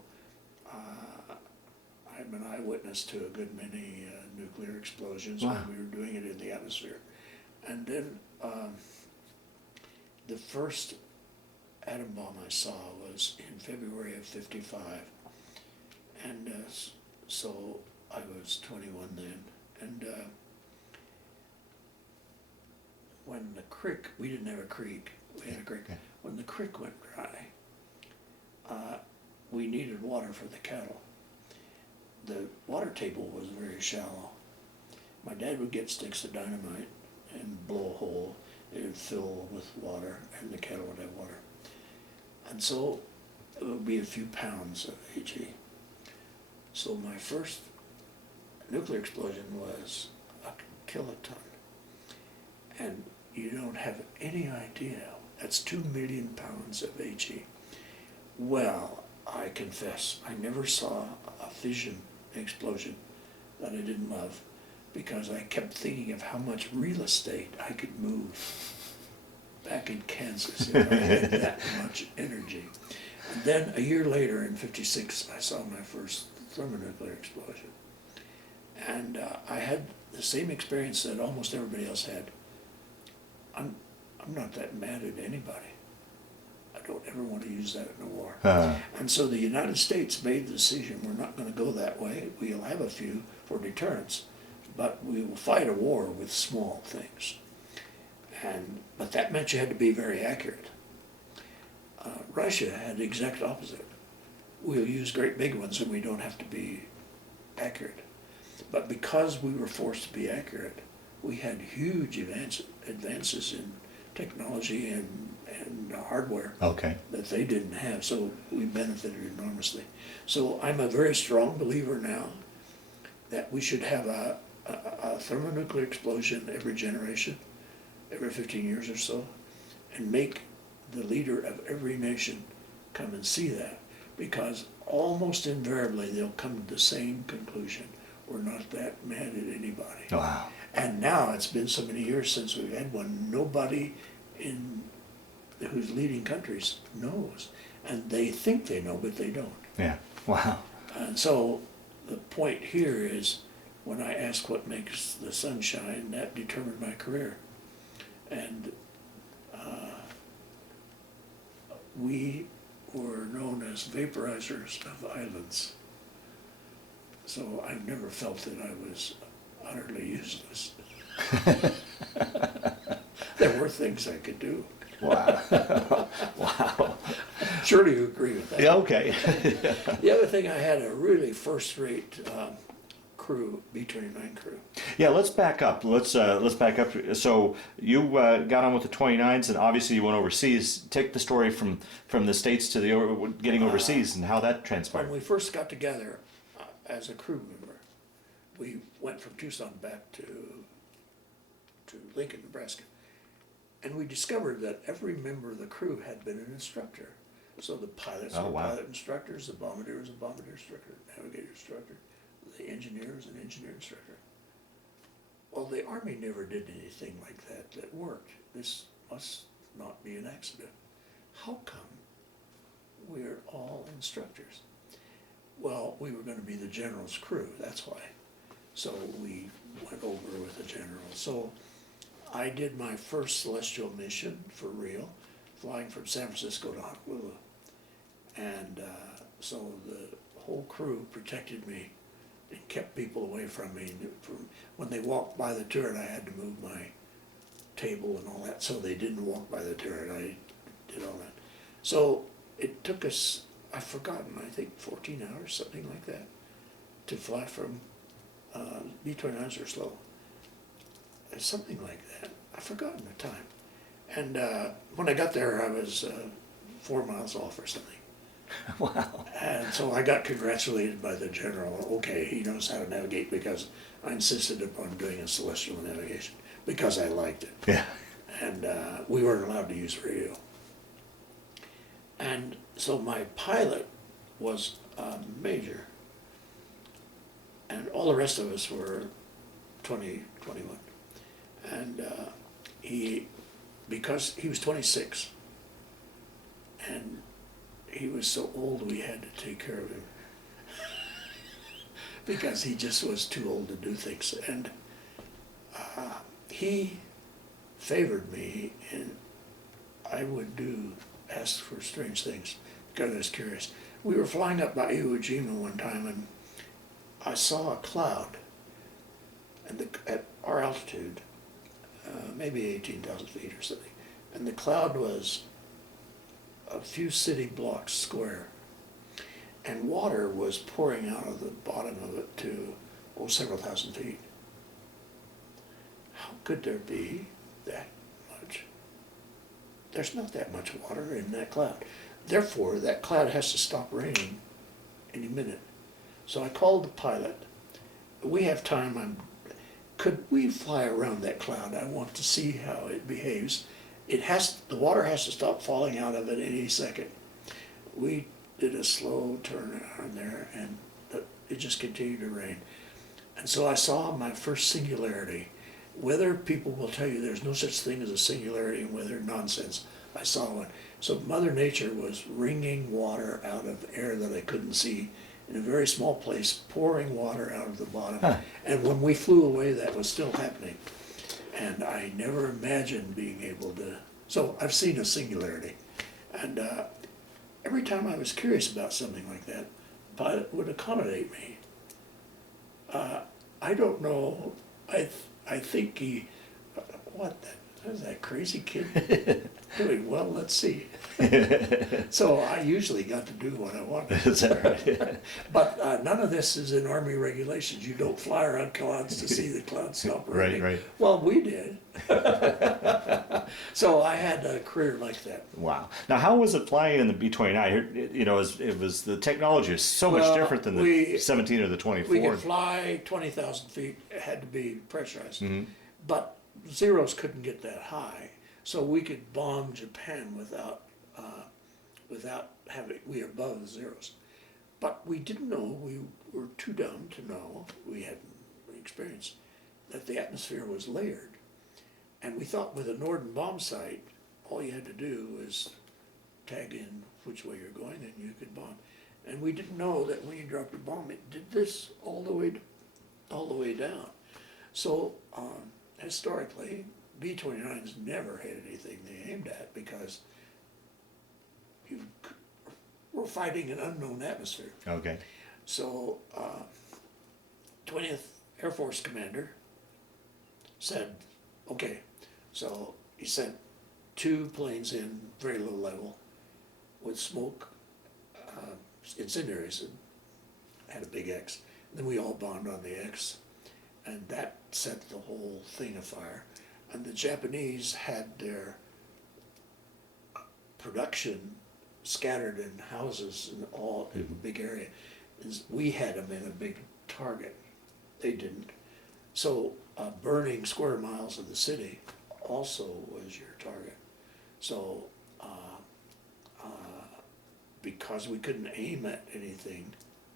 I'm an eyewitness to a good many nuclear explosions. Wow. When we were doing it in the atmosphere. And then the first atom bomb I saw was in February of '55. And so I was 21 then. And when the creek, we didn't have a creek, we had a creek. Okay. When the creek went dry, we needed water for the cattle. The water table was very shallow. My dad would get sticks of dynamite and blow a hole. It would fill with water and the cattle would have water. And so it would be a few pounds of HE. So my first nuclear explosion was a kiloton. And you don't have any idea, that's 2 million pounds of HE. Well, I confess, I never saw a fission explosion that I didn't love, because I kept thinking of how much real estate I could move back in Kansas if I had that much energy. And then a year later, in '56, I saw my first thermonuclear explosion. And I had the same experience that almost everybody else had. I'm not that mad at anybody. I don't ever want to use that in a war. And so the United States made the decision, we're not going to go that way. We'll have a few for deterrence, but we will fight a war with small things. But that meant you had to be very accurate. Russia had the exact opposite. We'll use great big ones and we don't have to be accurate. But because we were forced to be accurate, we had huge advances in technology and hardware Okay. that they didn't have, so we benefited enormously. So I'm a very strong believer now that we should have a thermonuclear explosion every generation, every 15 years or so, and make the leader of every nation come and see that, because almost invariably they'll come to the same conclusion. We're not that mad at anybody. Wow. And now it's been so many years since we've had one, nobody in who's leading countries knows. And they think they know, but they don't. Yeah. Wow. And so the point here is, when I ask what makes the sun shine, that determined my career. And we were known as vaporizers of islands. So I've never felt that I was utterly useless. There were things I could do. Wow. Wow. Surely you agree with that. Yeah, okay. The other thing, I had a really first-rate crew, B-29 crew. Yeah, let's back up. Let's back up. So you got on with the 29s, and obviously you went overseas. Take the story from the States to the getting overseas and how that transpired. When we first got together as a crew member, we went from Tucson back to Lincoln, Nebraska. And we discovered that every member of the crew had been an instructor. So the pilots were pilot instructors, the bombardier was a bombardier instructor, navigator instructor, the engineer was an engineer instructor. Well, the Army never did anything like that worked. This must not be an accident. How come we're all instructors? Well, we were going to be the general's crew, that's why. So we went over with the general. So I did my first celestial mission for real, flying from San Francisco to Honolulu. And so the whole crew protected me and kept people away from me. When they walked by the turret, I had to move my table and all that, so they didn't walk by the turret. I did all that. So it took us, I've forgotten, I think 14 hours, something like that, to fly from, B-29s are slow. Something like that. I've forgotten the time. And when I got there, I was 4 miles off or something. Wow. And so I got congratulated by the general. Okay, he knows how to navigate, because I insisted upon doing a celestial navigation because I liked it. Yeah. And we weren't allowed to use radio. And so my pilot was a major, and all the rest of us were 20, 21. And because he was 26, and he was so old, we had to take care of him because he just was too old to do things. And he favored me, and I would ask for strange things because I was curious. We were flying up by Iwo Jima one time, and I saw a cloud, and at our altitude, maybe 18,000 feet or something, and the cloud was a few city blocks square, and water was pouring out of the bottom of it to several thousand feet. How could there be that much? There's not that much water in that cloud. Therefore, that cloud has to stop raining any minute. So I called the pilot. We have time. Could we fly around that cloud? I want to see how it behaves. The water has to stop falling out of it any second. We did a slow turn around there, and it just continued to rain. And so I saw my first singularity. Weather people will tell you there's no such thing as a singularity in weather, nonsense. I saw one. So Mother Nature was wringing water out of air that I couldn't see in a very small place, pouring water out of the bottom. Huh. And when we flew away, that was still happening. And I never imagined being able to, so I've seen a singularity. And every time I was curious about something like that, the pilot would accommodate me. I don't know, I think he, There's that crazy kid doing well, let's see. So I usually got to do what I wanted. Is that right? But none of this is in Army regulations. You don't fly around clouds to see the clouds operating. Right. Well, we did. So I had a career like that. Wow. Now, how was it flying in the B-29? I heard, you know, it was the technology is so much Well, different than the 17 or the 24. We could fly 20,000 feet. It had to be pressurized. Mm-hmm. But Zeros couldn't get that high. So we could bomb Japan without having, we were above the Zeros. But we didn't know, we were too dumb to know, we hadn't experienced, that the atmosphere was layered. And we thought with a Norden bomb sight, all you had to do was tag in which way you're going and you could bomb. And we didn't know that when you dropped a bomb, it did this all the way down. So historically, B-29s never had anything they aimed at because we're fighting an unknown atmosphere. Okay. So 20th Air Force commander said, okay, so he sent 2 planes in very low level with smoke, incendiaries, and had a big X. Then we all bombed on the X, and that set the whole thing afire. And the Japanese had their production scattered in houses and all in a big area. We had them in a big target. They didn't. So burning square miles of the city also was your target. So because we couldn't aim at anything,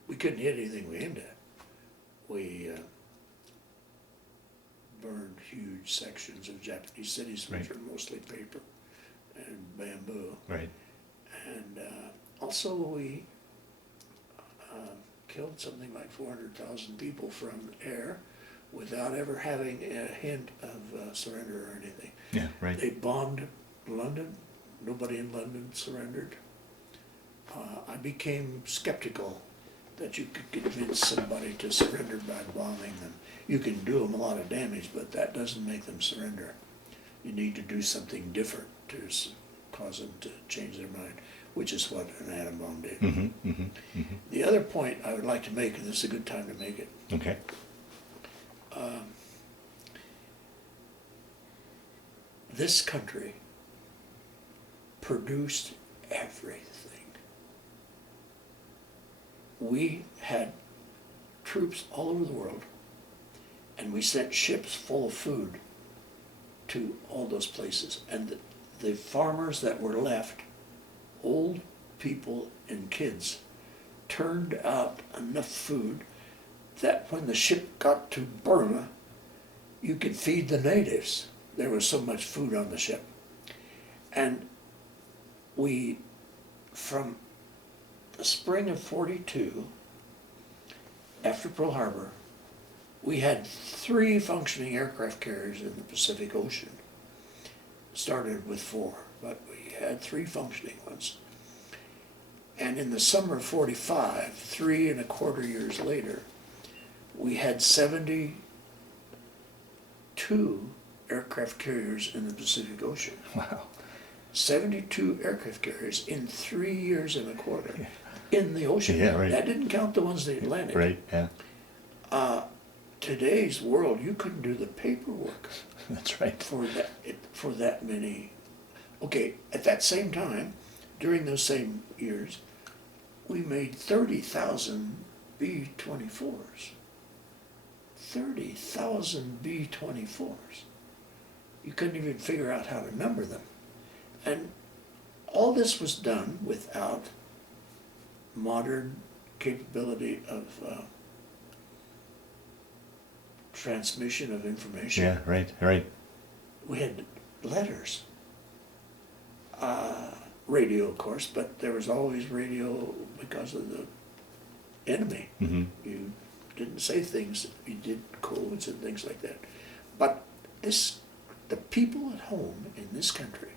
we couldn't hit anything we aimed at, we burned huge sections of Japanese cities, which are mostly paper and bamboo. Right. And also we killed something like 400,000 people from air without ever having a hint of surrender or anything. Yeah, right. They bombed London. Nobody in London surrendered. I became skeptical that you could convince somebody to surrender by bombing them. You can do them a lot of damage, but that doesn't make them surrender. You need to do something different to cause them to change their mind, which is what an atom bomb did. Mm-hmm, mm-hmm, mm-hmm. The other point I would like to make, and this is a good time to make it, Okay. this country produced everything. We had troops all over the world, and we sent ships full of food to all those places. And the farmers that were left, old people and kids, turned out enough food that when the ship got to Burma, you could feed the natives. There was so much food on the ship. And we, from the spring of '42, after Pearl Harbor, we had 3 functioning aircraft carriers in the Pacific Ocean. Started with 4, but we had 3 functioning ones. And in the summer of '45, 3¼ years later, we had 72 aircraft carriers in the Pacific Ocean. Wow. 72 aircraft carriers in 3¼ years in the ocean. Yeah, right. That didn't count the ones in the Atlantic. Right, yeah. Today's world, you couldn't do the paperwork That's right. for that many. Okay, at that same time, during those same years, we made 30,000 B-24s. 30,000 B-24s. You couldn't even figure out how to number them. And all this was done without modern capability of transmission of information. Yeah, right, right. We had letters. Radio, of course, but there was always radio because of the enemy. Mm-hmm. You didn't say things, you did codes and things like that. But the people at home in this country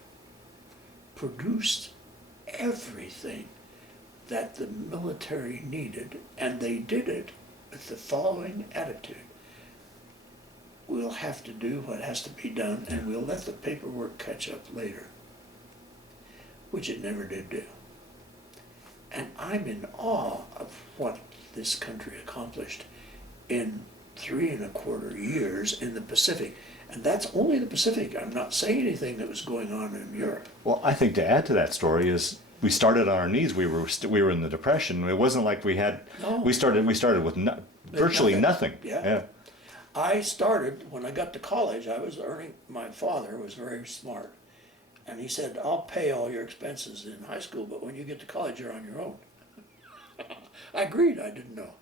produced everything that the military needed, and they did it with the following attitude. we'll have to do what has to be done, and we'll let the paperwork catch up later, which it never did do. And I'm in awe of what this country accomplished in 3¼ years in the Pacific. And that's only the Pacific. I'm not saying anything that was going on in Europe. Well, I think to add to that story is we started on our knees. We were in the Depression. It wasn't like we had. No. We started with virtually nothing. Yeah. I started when I got to college. I was earning. My father was very smart, and he said, "I'll pay all your expenses in high school, but when you get to college, you're on your own." I agreed. I didn't know.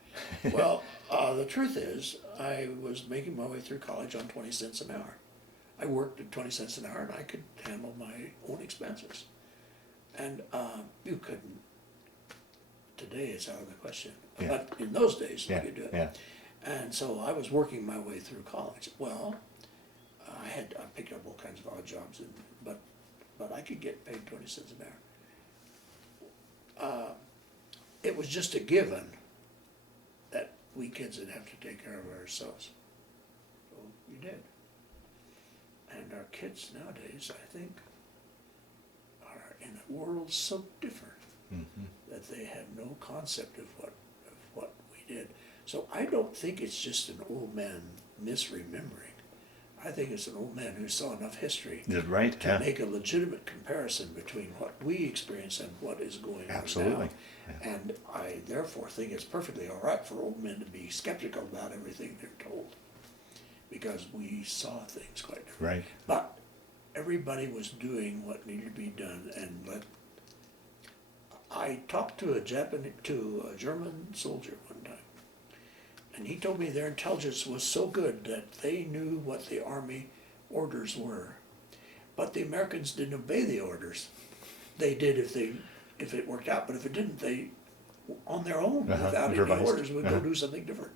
Well, the truth is, I was making my way through college on 20 cents an hour. I worked at 20 cents an hour, and I could handle my own expenses. And you couldn't. Today, it's out of the question. Yeah. But in those days, Yeah. you could do it. Yeah. And so I was working my way through college. Well, I picked up all kinds of odd jobs, but I could get paid 20 cents an hour. It was just a given that we kids would have to take care of ourselves. So we did. And our kids nowadays, I think, are in a world so different that they have no concept of what we did. So I don't think it's just an old man misremembering. I think it's an old man who saw enough history Right. to make a legitimate comparison between what we experience and what is going Absolutely. on now. And I therefore think it's perfectly all right for old men to be skeptical about everything they're told, because we saw things quite different. Right. But everybody was doing what needed to be done, and I talked to a German soldier one time, and he told me their intelligence was so good that they knew what the Army orders were, but the Americans didn't obey the orders. They did if it worked out, but if it didn't, they, on their own, without any orders, would go do something different.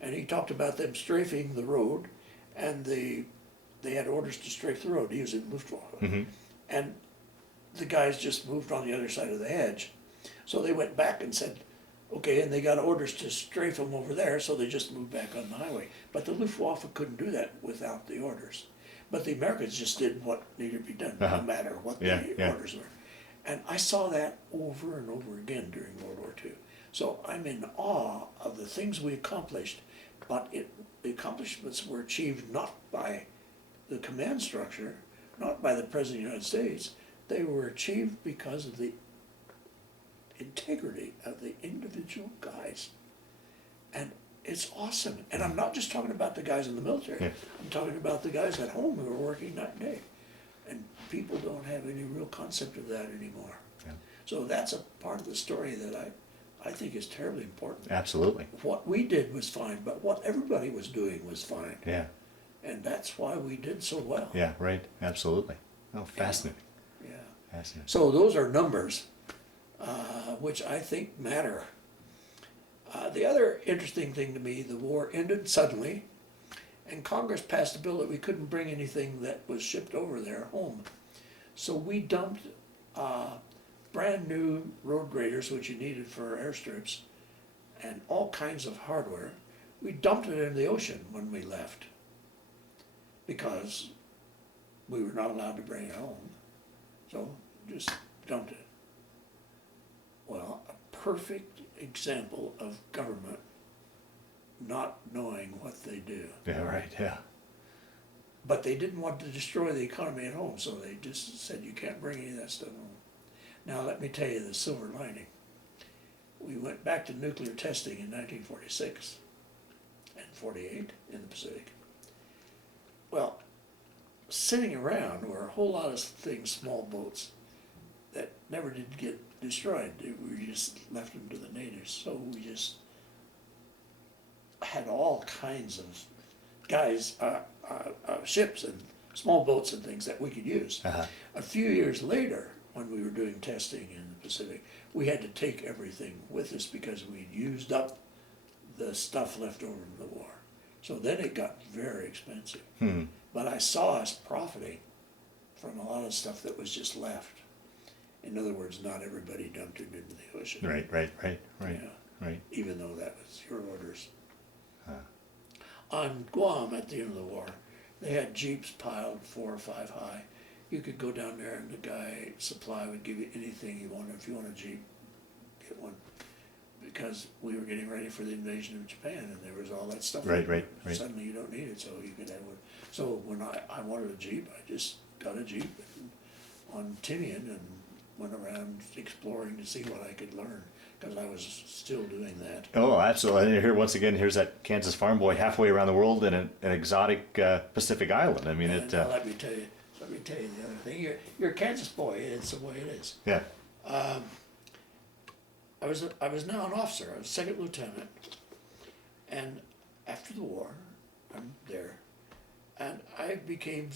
And he talked about them strafing the road, and they had orders to strafe the road. He was in Luftwaffe. And the guys just moved on the other side of the hedge. So they went back and said, okay, and they got orders to strafe them over there, so they just moved back on the highway. But the Luftwaffe couldn't do that without the orders. But the Americans just did what needed to be done, no matter what the orders were. And I saw that over and over again during World War II. So I'm in awe of the things we accomplished, but the accomplishments were achieved not by the command structure, not by the President of the United States. They were achieved because of the integrity of the individual guys. And it's awesome. And I'm not just talking about the guys in the military. I'm talking about the guys at home who are working night and day. And people don't have any real concept of that anymore. So that's a part of the story that I think is terribly important. Absolutely. What we did was fine, but what everybody was doing was fine. Yeah. And that's why we did so well. Yeah, right. Absolutely. Oh, fascinating. Yeah. Fascinating. So those are numbers, which I think matter. The other interesting thing to me, the war ended suddenly, and Congress passed a bill that we couldn't bring anything that was shipped over there home. So we dumped brand new road graders, which you needed for airstrips, and all kinds of hardware. We dumped it in the ocean when we left, because we were not allowed to bring it home. So just dumped it. Well, a perfect example of government not knowing what they do. Yeah, right, yeah. But they didn't want to destroy the economy at home, so they just said, you can't bring any of that stuff home. Now let me tell you the silver lining. We went back to nuclear testing in 1946 and 48 in the Pacific. Well, sitting around were a whole lot of things, small boats, that never did get destroyed. We just left them to the natives. So we just had all kinds of ships and small boats and things that we could use. A few years later, when we were doing testing in the Pacific, we had to take everything with us because we'd used up the stuff left over from the war. So then it got very expensive. But I saw us profiting from a lot of stuff that was just left. In other words, not everybody dumped it into the ocean. Right. Yeah. Even though that was your orders. on Guam at the end of the war, they had Jeeps piled 4 or 5 high. You could go down there and the guy supply would give you anything you wanted. If you want a Jeep, get one. Because we were getting ready for the invasion of Japan and there was all that stuff. Right. Suddenly you don't need it, so you could have one. So when I wanted a Jeep, I just got a Jeep on Tinian and went around exploring to see what I could learn. Because I was still doing that. Oh, absolutely. And here, once again, here's that Kansas farm boy halfway around the world in an exotic Pacific island. I mean, And let me tell you the other thing. You're a Kansas boy. It's the way it is. Yeah. I was now an officer. I was second lieutenant, and after the war, I'm there, and I became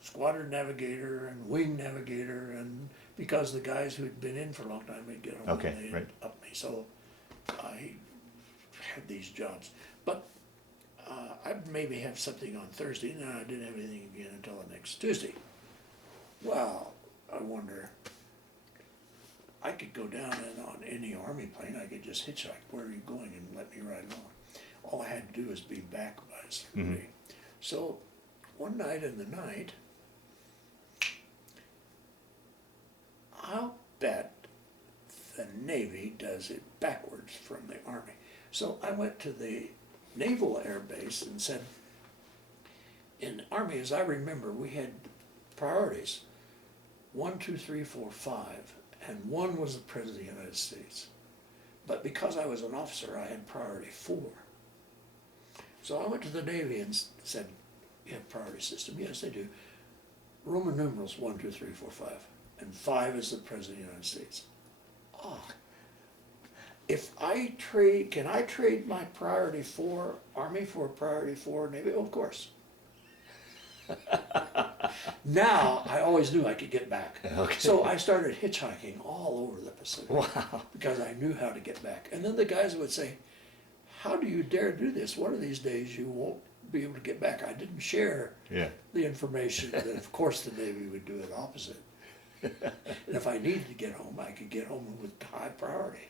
squadron navigator and wing navigator, and because the guys who'd been in for a long time would get home Okay, and they'd right. up me, so I had these jobs. But I'd maybe have something on Thursday, and I didn't have anything again until the next Tuesday. Well, I wonder, I could go down and on any Army plane, I could just hitchhike, where are you going, and let me ride along. All I had to do was be back by a certain day. So one night in the night, I'll bet the Navy does it backwards from the Army. So I went to the Naval Air Base and said, in the Army, as I remember, we had priorities, 1, 2, 3, 4, 5, and 1 was the President of the United States. But because I was an officer, I had priority 4. So I went to the Navy and said, you have priority system? Yes, they do. Roman numerals, 1, 2, 3, 4, 5. And 5 is the President of the United States. Ah, if I trade, can I trade my priority 4 Army for priority 4 Navy? Oh, of course. Now, I always knew I could get back. Okay. So I started hitchhiking all over the Pacific. Wow. Because I knew how to get back. And then the guys would say, how do you dare do this? One of these days you won't be able to get back. I didn't share the information that of course the Navy would do it opposite. And if I needed to get home, I could get home with high priority.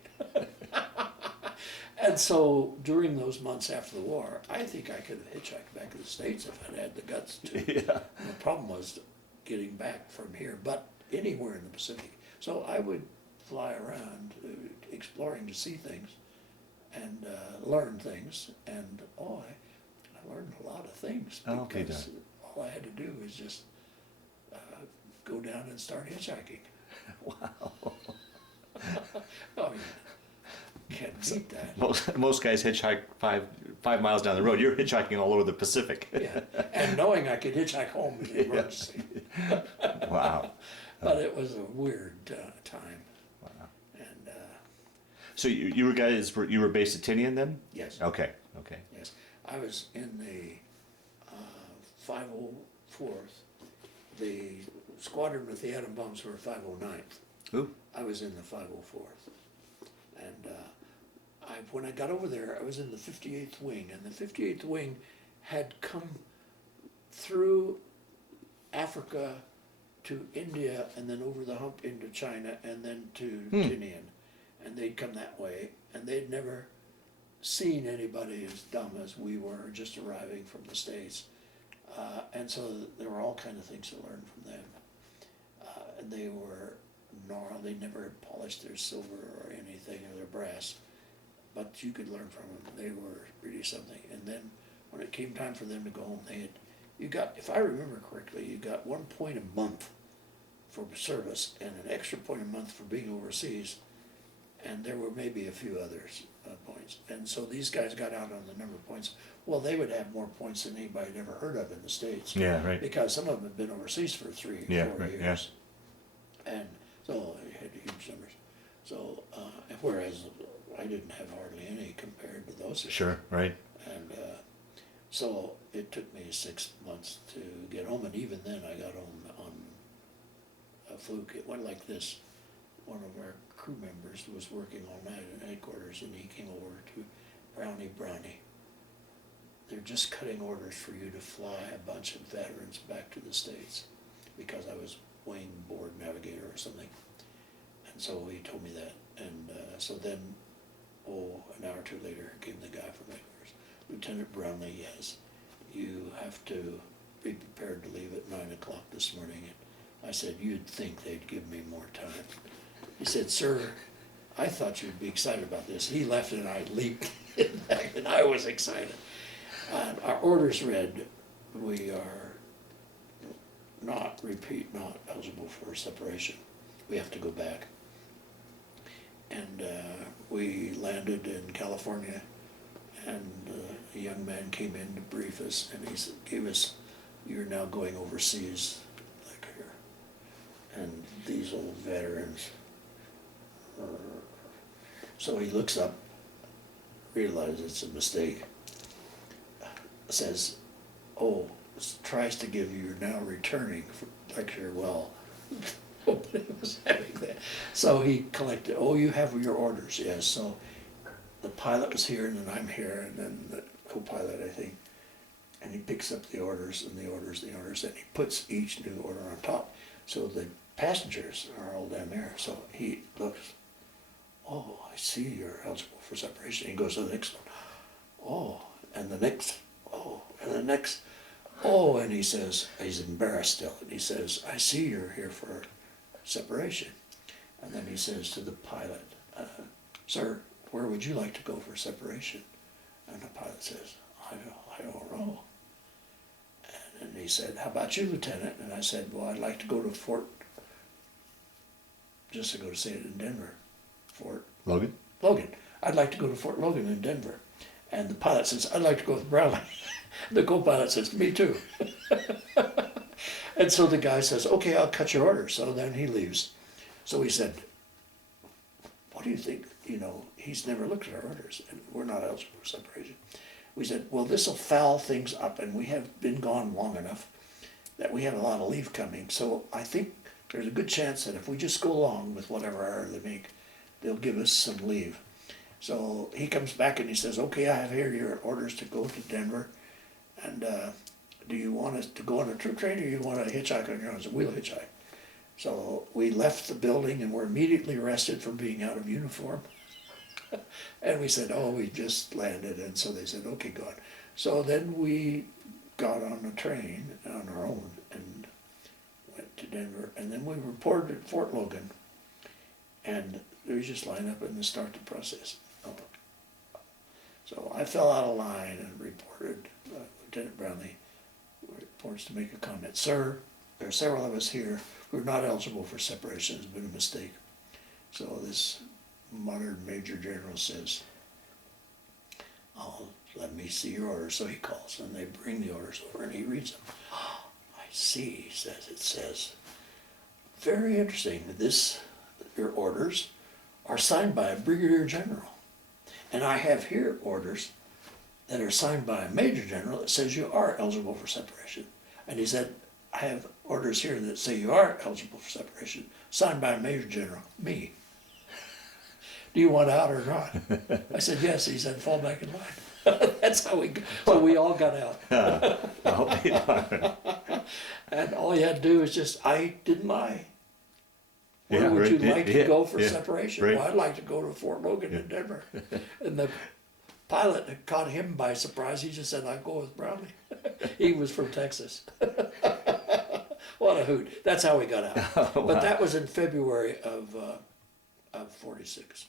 And so during those months after the war, I think I could have hitchhiked back to the States if I'd had the guts to. Yeah. And the problem was getting back from here, but anywhere in the Pacific. So I would fly around exploring to see things and learn things. And I learned a lot of things because all I had to do was just go down and start hitchhiking. Wow. I mean, can't beat that. Most guys hitchhike five miles down the road. You're hitchhiking all over the Pacific. Yeah, and knowing I could hitchhike home in an emergency. Wow. But it was a weird time. Wow. And So you were based at Tinian then? yes. Okay. Yes, I was in the 504th. The squadron with the atom bombs were 509th. Ooh. I was in the 504th. And when I got over there, I was in the 58th Wing, and the 58th Wing had come through Africa to India, and then over the hump into China, and then to Tinian. And they'd come that way, and they'd never seen anybody as dumb as we were, just arriving from the States. And so there were all kinds of things to learn from them. And they were gnarled. They never had polished their silver or anything, or their brass. But you could learn from them. They were really something. And then when it came time for them to go home, you got, if I remember correctly, you got 1 point a month for service and an extra point a month for being overseas. And there were maybe a few others points. And so these guys got out on the number of points. Well, they would have more points than anybody had ever heard of in the States. Yeah, right. Because some of them had been overseas for 3 or 4 years. Yes. And so they had huge numbers. So, whereas I didn't have hardly any compared to those. Sure, right. And so it took me 6 months to get home, and even then I got home on a fluke. It went like this. One of our crew members was working all night at headquarters, and he came over to Brownie. They're just cutting orders for you to fly a bunch of veterans back to the States, because I was wing board navigator or something. And so he told me that. And so then, an hour or two later, came the guy from headquarters. Lieutenant Brownlee, yes, you have to be prepared to leave at 9 o'clock this morning. And I said, you'd think they'd give me more time. He said, sir, I thought you'd be excited about this. He left and I leaped back and I was excited. Our orders read, we are not eligible for separation. We have to go back. And we landed in California, and a young man came in to brief us, and he gave us, you're now going overseas, like here. And these old veterans, so he looks up, realizes it's a mistake, says, oh, tries to give you, you're now returning for lecture. Well, nobody was having that. So he collected, oh, you have your orders, yes. So the pilot was here, and then I'm here, and then the co-pilot, I think. And he picks up the orders, and the orders, and he puts each new order on top. So the passengers are all down there. So he looks, oh, I see you're eligible for separation. He goes to the next one. Oh, and the next, oh, and the next, oh, and he says, he's embarrassed still, and he says, I see you're here for separation. And then he says to the pilot, sir, where would you like to go for separation? And the pilot says, I don't know. And he said, how about you, Lieutenant? And I said, well, I'd like to go to just to go to say it in Denver, Fort Logan? Logan. I'd like to go to Fort Logan in Denver. And the pilot says, I'd like to go with Brownlee. The co-pilot says, me too. And so the guy says, okay, I'll cut your order. So then he leaves. So he said, what do you think? You know, he's never looked at our orders, and we're not eligible for separation. We said, well, this will foul things up, and we have been gone long enough that we have a lot of leave coming. So I think there's a good chance that if we just go along with whatever order they make, they'll give us some leave. So he comes back and he says, okay, I have here your orders to go to Denver, and do you want us to go on a troop train, or you want to hitchhike on your own? So we'll hitchhike. So we left the building and were immediately arrested for being out of uniform. And we said, oh, we just landed. And so they said, okay, go on. So then we got on a train on our own and went to Denver. And then we reported at Fort Logan. And we just lined up and start the process. So I fell out of line and reported. Lieutenant Brownlee reports to make a comment. Sir, there are several of us here who are not eligible for separation. It's been a mistake. So this modern Major General says, oh, let me see your orders. So he calls, and they bring the orders over, and he reads them. Oh, I see, he says. It says, very interesting. Your orders are signed by a Brigadier General. And I have here orders that are signed by a Major General that says you are eligible for separation. And he said, I have orders here that say you are eligible for separation, signed by a Major General, me. Do you want out or not? I said, yes. He said, fall back in line. That's how we, so we all got out. And all you had to do is just, I didn't lie. Where would you like to go for separation? Right. Well, I'd like to go to Fort Logan in Denver. And the pilot had caught him by surprise. He just said, I'll go with Brownlee. He was from Texas. What a hoot. That's how we got out. Oh, wow. But that was in February of 46.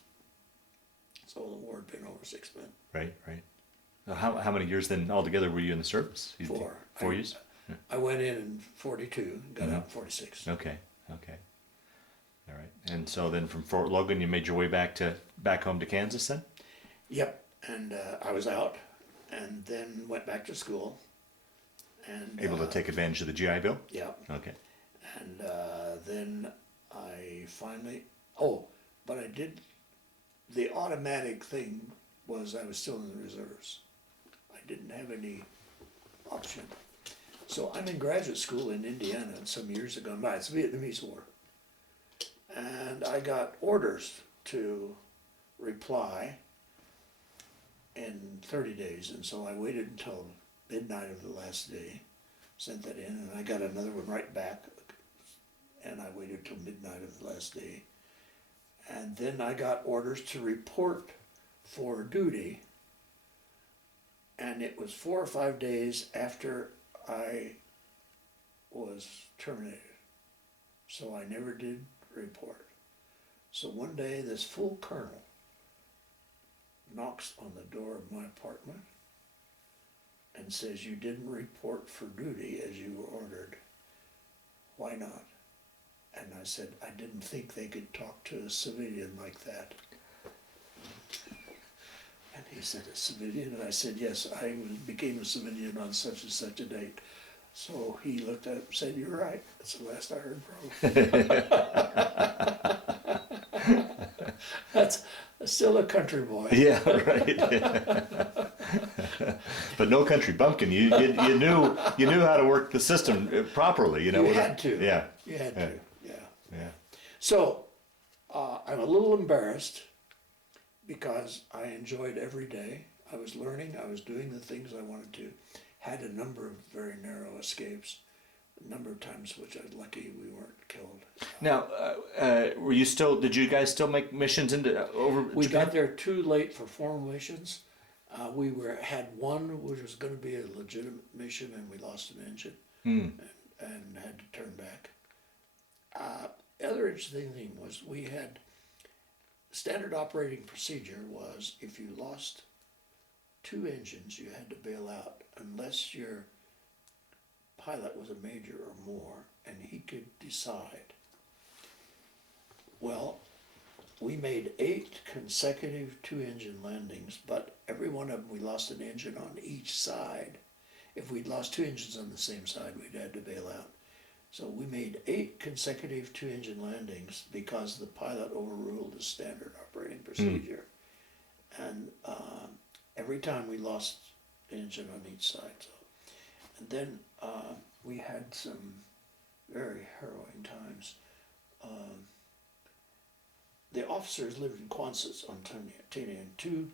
So the war had been over 6 months. Right, right. How many years then altogether were you in the service? 4. 4 years? Yeah. I went in 42, got out in 46. Okay, okay. All right. And so then from Fort Logan, you made your way back home to Kansas then? Yep. And I was out, and then went back to school. And able to take advantage of the GI Bill? Yeah. Okay. And then I finally, but I did, the automatic thing was I was still in the reserves. I didn't have any option. So I'm in graduate school in Indiana some years ago. It's the Vietnamese War. And I got orders to reply in 30 days. And so I waited until midnight of the last day, sent that in, and I got another one right back. And I waited till midnight of the last day. And then I got orders to report for duty And it was 4 or 5 days after I was terminated. So I never did report. So one day this full colonel knocks on the door of my apartment and says, "You didn't report for duty as you were ordered. Why not?" And I said, "I didn't think they could talk to a civilian like that." And he said, "A civilian?" And I said, "Yes, I became a civilian on such and such a date." So he looked at it and said, "You're right. That's the last I heard from him." That's still a country boy. Yeah, right. But no country bumpkin. You knew how to work the system properly. You had to. Yeah. You had to. Yeah. Yeah. So I'm a little embarrassed because I enjoyed every day. I was learning. I was doing the things I wanted to. Had a number of very narrow escapes. A number of times which I was lucky we weren't killed. Now, were you still? Did you guys still make missions into over? We Japan? got there too late for formal missions. We had one which was going to be a legitimate mission, and we lost an engine and had to turn back. The other interesting thing was we had standard operating procedure was if you lost 2 engines, you had to bail out unless your pilot was a major or more, and he could decide. Well, we made 8 consecutive 2-engine landings, but every one of them we lost an engine on each side. If we'd lost 2 engines on the same side, we'd had to bail out. So we made 8 consecutive 2-engine landings because the pilot overruled the standard operating procedure. And every time we lost an engine on each side. So. And then we had some very harrowing times. The officers lived in Quonset on Tinian, 2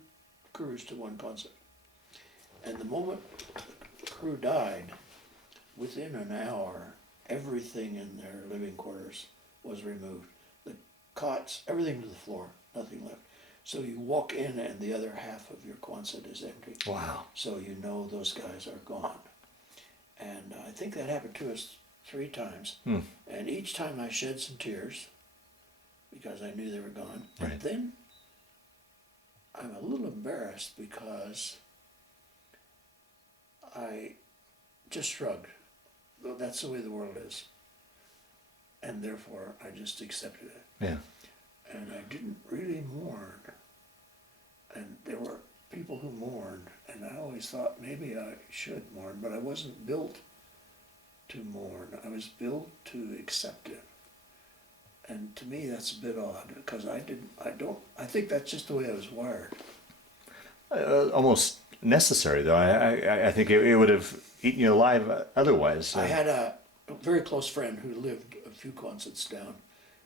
crews to 1 Quonset. And the moment the crew died, within an hour, everything in their living quarters was removed. The cots, everything to the floor, nothing left. So you walk in and the other half of your Quonset is empty. Wow. So you know those guys are gone. And I think that happened to us 3 times. And each time I shed some tears because I knew they were gone. Right. And then I'm a little embarrassed because I just shrugged. Well, that's the way the world is. And therefore I just accepted it. Yeah. And I didn't really mourn. And there were people who mourned, and I always thought maybe I should mourn, but I wasn't built to mourn. I was built to accept it. And to me that's a bit odd, because I think that's just the way I was wired. Almost necessary, though. I think it would have eaten you alive otherwise. I had a very close friend who lived a few Quonsets down,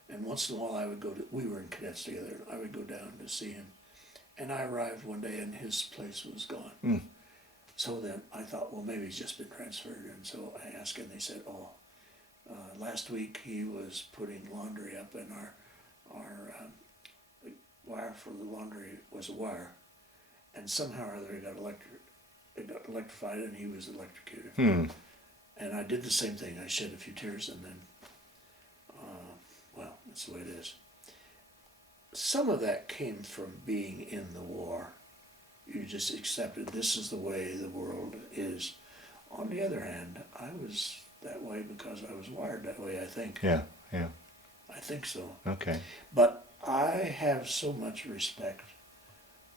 and once in a while I would we were in cadets together, and I would go down to see him. And I arrived one day and his place was gone. So then I thought, well, maybe he's just been transferred. And so I asked him, they said, last week he was putting laundry up, and our wire for the laundry was a wire. And somehow or other it got electrified, and he was electrocuted. And I did the same thing. I shed a few tears, and then, well, that's the way it is. Some of that came from being in the war. You just accepted this is the way the world is. On the other hand, I was that way because I was wired that way, I think. Yeah. I think so. Okay. But I have so much respect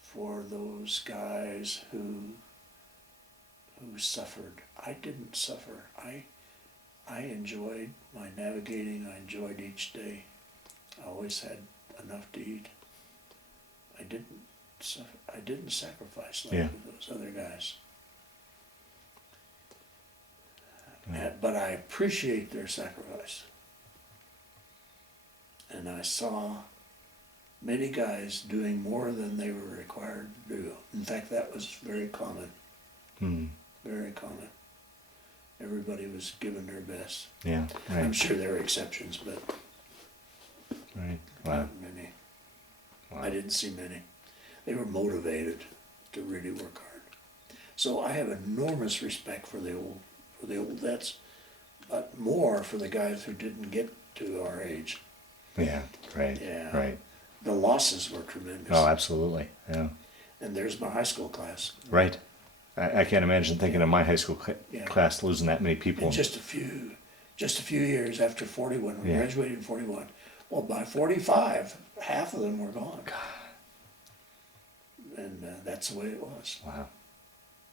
for those guys who suffered. I didn't suffer. I enjoyed my navigating. I enjoyed each day. I always had enough to eat. I didn't suffer. I didn't sacrifice like those other guys. But I appreciate their sacrifice. And I saw many guys doing more than they were required to do. In fact, that was very common. Very common. Everybody was giving their best. Yeah. Right. I'm sure there were exceptions, but Right. Wow. not many. Wow. I didn't see many. They were motivated to really work hard. So I have enormous respect for the old vets, but more for the guys who didn't get to our age. Yeah, right, Yeah. right. The losses were tremendous. Oh, absolutely, yeah. And there's my high school class. Right. I can't imagine thinking of my high school Yeah. class losing that many people. In just a few years after 41, we Yeah. graduated in 41. Well, by 45, half of them were gone. And that's the way it was. Wow.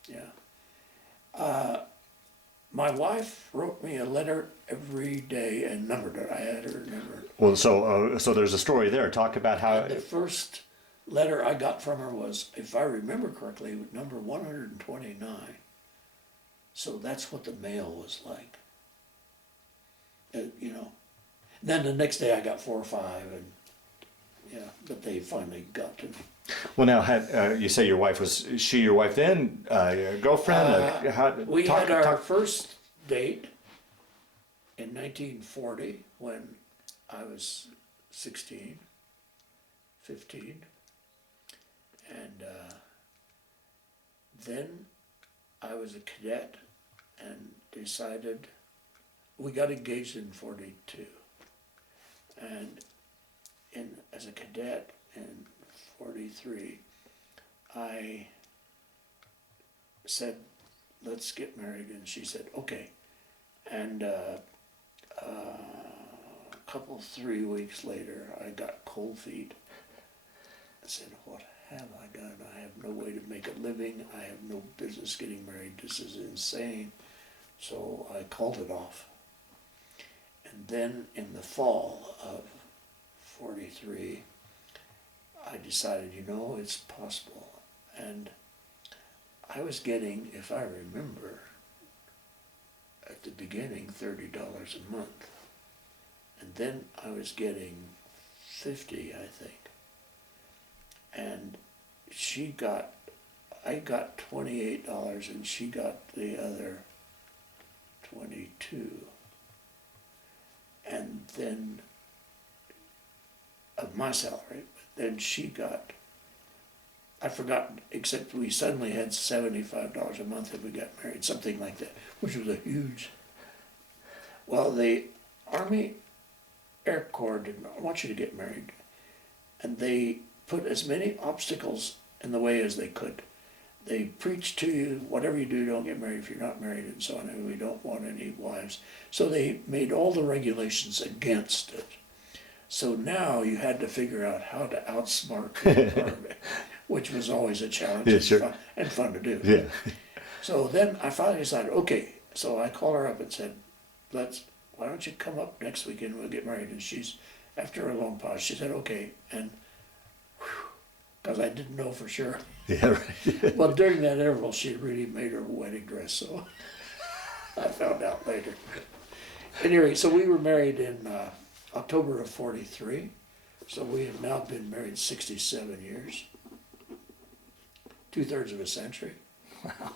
Yeah. My wife wrote me a letter every day and numbered it. I had her number. Well, so there's a story there. Talk about how. The first letter I got from her was, if I remember correctly, number 129. So that's what the mail was like. You know. Then the next day I got 4 or 5, and yeah, but they finally got to me. Well, now, you say your wife was she your wife then? Your girlfriend? We had our first date in 1940 when I was 16, 15. And then I was a cadet and decided, we got engaged in 42. And as a cadet in 43, I said, let's get married, and she said, okay. And a couple, 3 weeks later, I got cold feet. I said, what have I done? I have no way to make a living. I have no business getting married. This is insane. So I called it off. And then in the fall of 43, I decided, it's possible. And I was getting, if I remember, at the beginning, $30 a month. And then I was getting 50, I think. And I got $28 and she got the other 22. And then, of my salary, but then she got, I forgot, except we suddenly had $75 a month if we got married, something like that, which was a huge, well, the Army Air Corps did not want you to get married, and they put as many obstacles in the way as they could. They preached to you, whatever you do, don't get married if you're not married, and so on, and we don't want any wives. So they made all the regulations against it. So now you had to figure out how to outsmart the Army, which was always a challenge. Yeah, sure. And fun to do. Yeah. So then I finally decided, okay, so I called her up and said, why don't you come up next weekend, we'll get married. And after a long pause, she said, okay, and because I didn't know for sure. Yeah, right. Well, during that interval, she really made her wedding dress, so I found out later. Anyway, so we were married in October of 43, so we have now been married 67 years, 2/3 of a century. Wow.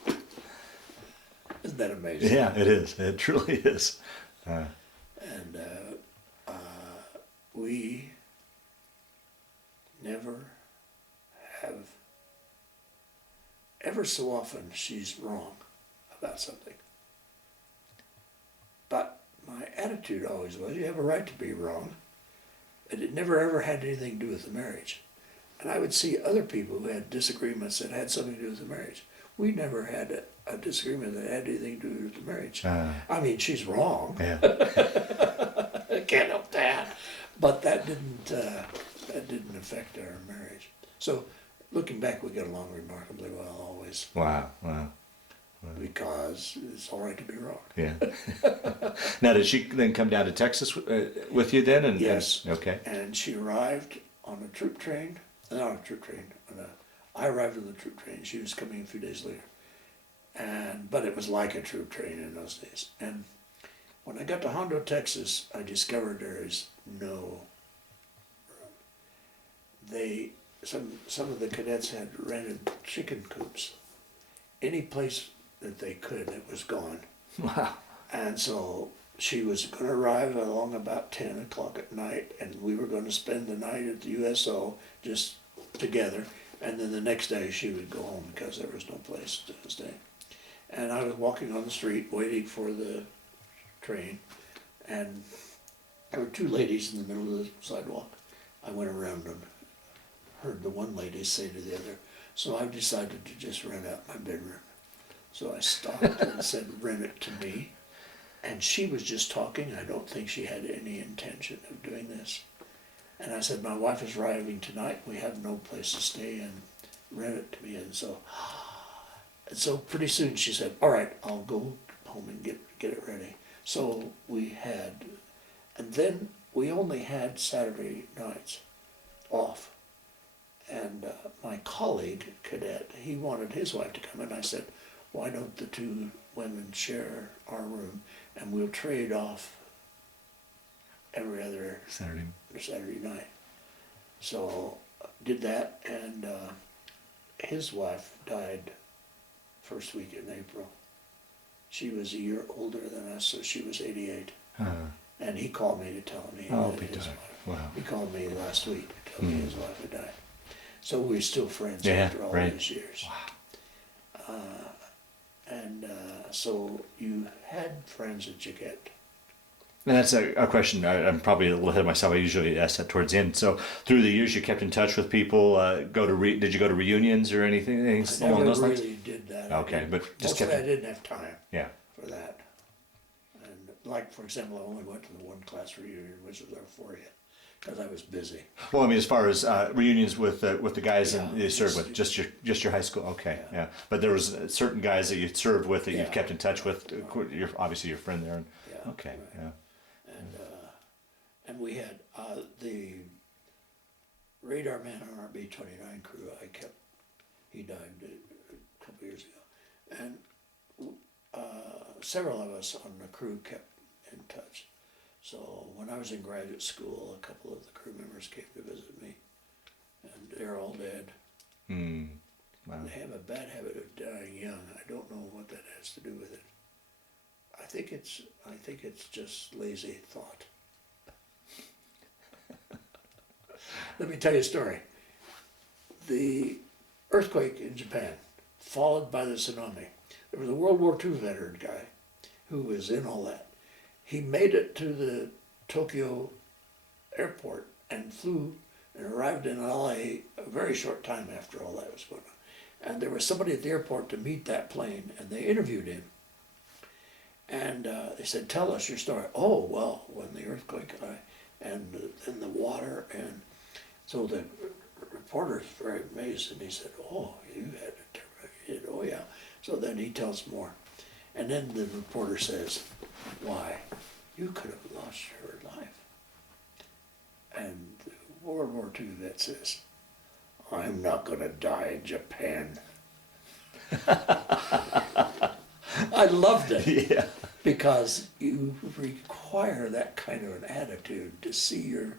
Isn't that amazing? Yeah, it is. It truly is. And we never have, ever so often she's wrong about something. But my attitude always was, you have a right to be wrong. And it never ever had anything to do with the marriage. And I would see other people who had disagreements that had something to do with the marriage. We never had a disagreement that had anything to do with the marriage. I mean, she's wrong. Yeah. I can't help that. But that didn't affect our marriage. So looking back, we get along remarkably well always. Wow. Wow. Because it's all right to be wrong. Yeah. Now, did she then come down to Texas with you then? Yes. Okay. And she arrived on a troop train. Not a troop train. I arrived on the troop train. She was coming a few days later. But it was like a troop train in those days. And when I got to Hondo, Texas, I discovered there is no room. Some of the cadets had rented chicken coops. Any place that they could, it was gone. Wow. And so she was going to arrive along about 10 o'clock at night, and we were going to spend the night at the USO just together, And then the next day she would go home because there was no place to stay. And I was walking on the street waiting for the train, and there were two ladies in the middle of the sidewalk. I went around and heard the one lady say to the other, so I decided to just rent out my bedroom. So I stopped and said, rent it to me. And she was just talking. I don't think she had any intention of doing this. And I said, my wife is arriving tonight. We have no place to stay, and rent it to me. And so pretty soon she said, all right, I'll go home and get it ready. So we had, and then we only had Saturday nights off. And my colleague, cadet, he wanted his wife to come in. I said, why don't the two women share our room, and we'll trade off every other Saturday night. So did that, and his wife died first week in April. She was a year older than us, so she was 88. And he called me to tell me that his wife. Wow. He called me last week to tell me his wife had died. So we're still friends Yeah, after all right. these years. Wow. So you had friends at Jaquette. And that's a question. I'm probably a little ahead of myself. I usually ask that towards the end. So through the years, you kept in touch with people. Did you go to reunions or anything I along never those lines? really did that. Okay, but just Mostly kept. I didn't have time Yeah. for that. And like, for example, I only went to the one class reunion, which was our 40th, because I was busy. Well, I mean, as far as reunions with the guys Yeah, that you served with, just your high school. Okay, yeah. But there was certain guys that you served with that you've kept in touch with. You're obviously your friend there. Yeah, Okay, right. yeah. And we had the radar man on our B-29 crew. He died a couple years ago, and several of us on the crew kept in touch. So when I was in graduate school, a couple of the crew members came to visit me, and they're all dead. Wow. They have a bad habit of dying young. I don't know what that has to do with it. I think it's just lazy thought. Let me tell you a story. The earthquake in Japan, followed by the tsunami. There was a World War II veteran guy who was in all that. He made it to the Tokyo airport and flew and arrived in LA a very short time after all that was going on. And there was somebody at the airport to meet that plane, and they interviewed him. And they said, tell us your story. Oh, well, when the earthquake and the water, and so the reporter's very amazed, and he said, oh, you had a terrible, oh yeah. So then he tells more. And then the reporter says, why, you could have lost your life. And the World War II vet says, I'm not going to die in Japan. I loved it. Yeah. Because you require that kind of an attitude to see your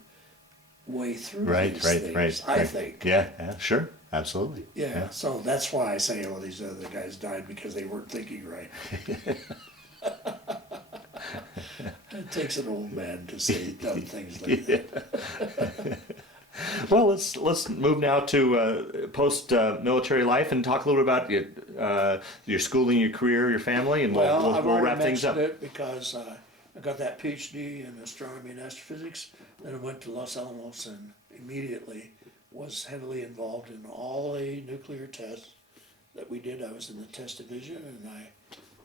way through these things, I think. Yeah, sure, absolutely. Yeah, so that's why I say, oh, these other guys died because they weren't thinking right. It takes an old man to say dumb things like that. Well, let's move now to post military life and talk a little bit about your schooling, your career, your family, and we'll wrap things up. It because I got that PhD in astronomy and astrophysics. Then I went to Los Alamos and immediately was heavily involved in all the nuclear tests that we did. I was in the test division, and I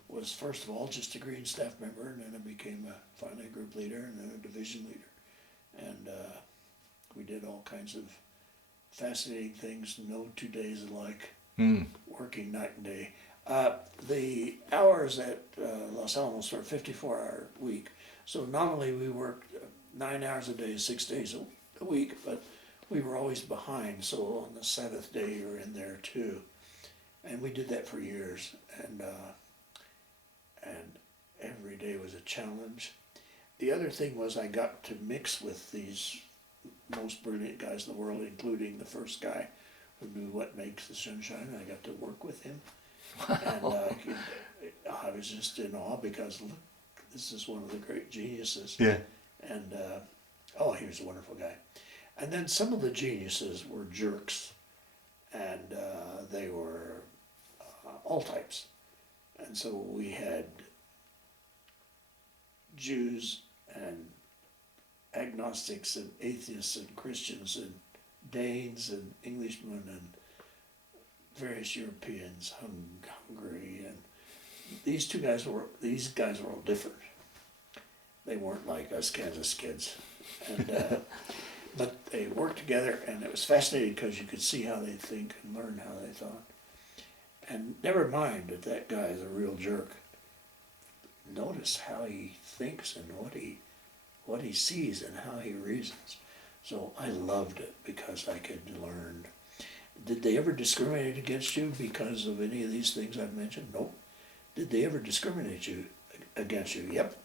was first of all just a green staff member, and then I became finally a group leader and then a division leader. And we did all kinds of fascinating things, no 2 days alike, working night and day. The hours at Los Alamos were a 54-hour week. So nominally we worked 9 hours a day, 6 days a week, but we were always behind. So on the 7th day you were in there too. And we did that for years. And every day was a challenge. The other thing was I got to mix with these most brilliant guys in the world, including the first guy who knew what makes the sunshine. I got to work with him. Wow. And I was just in awe because, look, this is one of the great geniuses. Yeah. And, he was a wonderful guy. And then some of the geniuses were jerks. and they were all types. And so we had Jews and agnostics and atheists and Christians and Danes and Englishmen and various Europeans, Hungary, and these guys were all different. They weren't like us Kansas kids, and but they worked together, and it was fascinating because you could see how they think and learn how they thought. And never mind that guy is a real jerk. Notice how he thinks and what he sees and how he reasons. So I loved it because I could learn. Did they ever discriminate against you because of any of these things I've mentioned? Nope. Did they ever discriminate against you? Yep.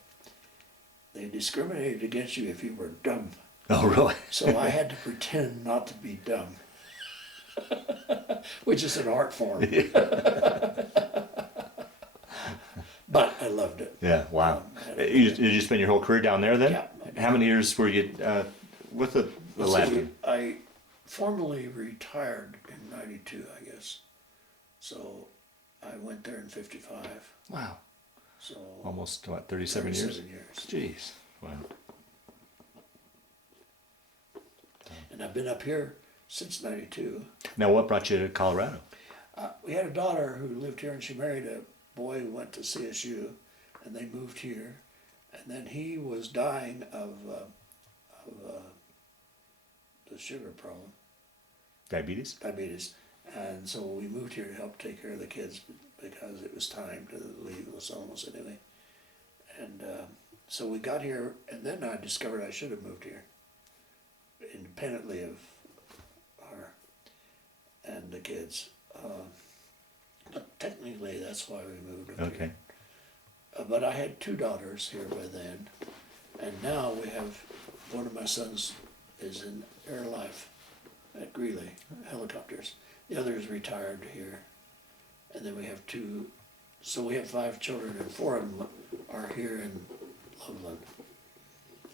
They discriminated against you if you were dumb. Oh, really? So I had to pretend not to be dumb, which is an art form. But I loved it. Yeah, wow. Did you spend your whole career down there then? Yeah. How many years were you with the lab? I formally retired in '92, I guess. So I went there in '55. Wow. So Almost, what, 37 years? 37 years. Jeez, wow. And I've been up here since '92. Now, what brought you to Colorado? We had a daughter who lived here, and she married a boy who went to CSU, and they moved here. And then he was dying of the sugar problem. Diabetes? Diabetes. And so we moved here to help take care of the kids because it was time to leave Los Alamos anyway. And so we got here, and then I discovered I should have moved here, independently of our and the kids. But technically, that's why we moved up Okay. here. But I had two daughters here by then, and now we have one of my sons is in air life at Greeley helicopters. The other is retired here, and then we have two. So we have 5 children, and 4 of them are here in Loveland.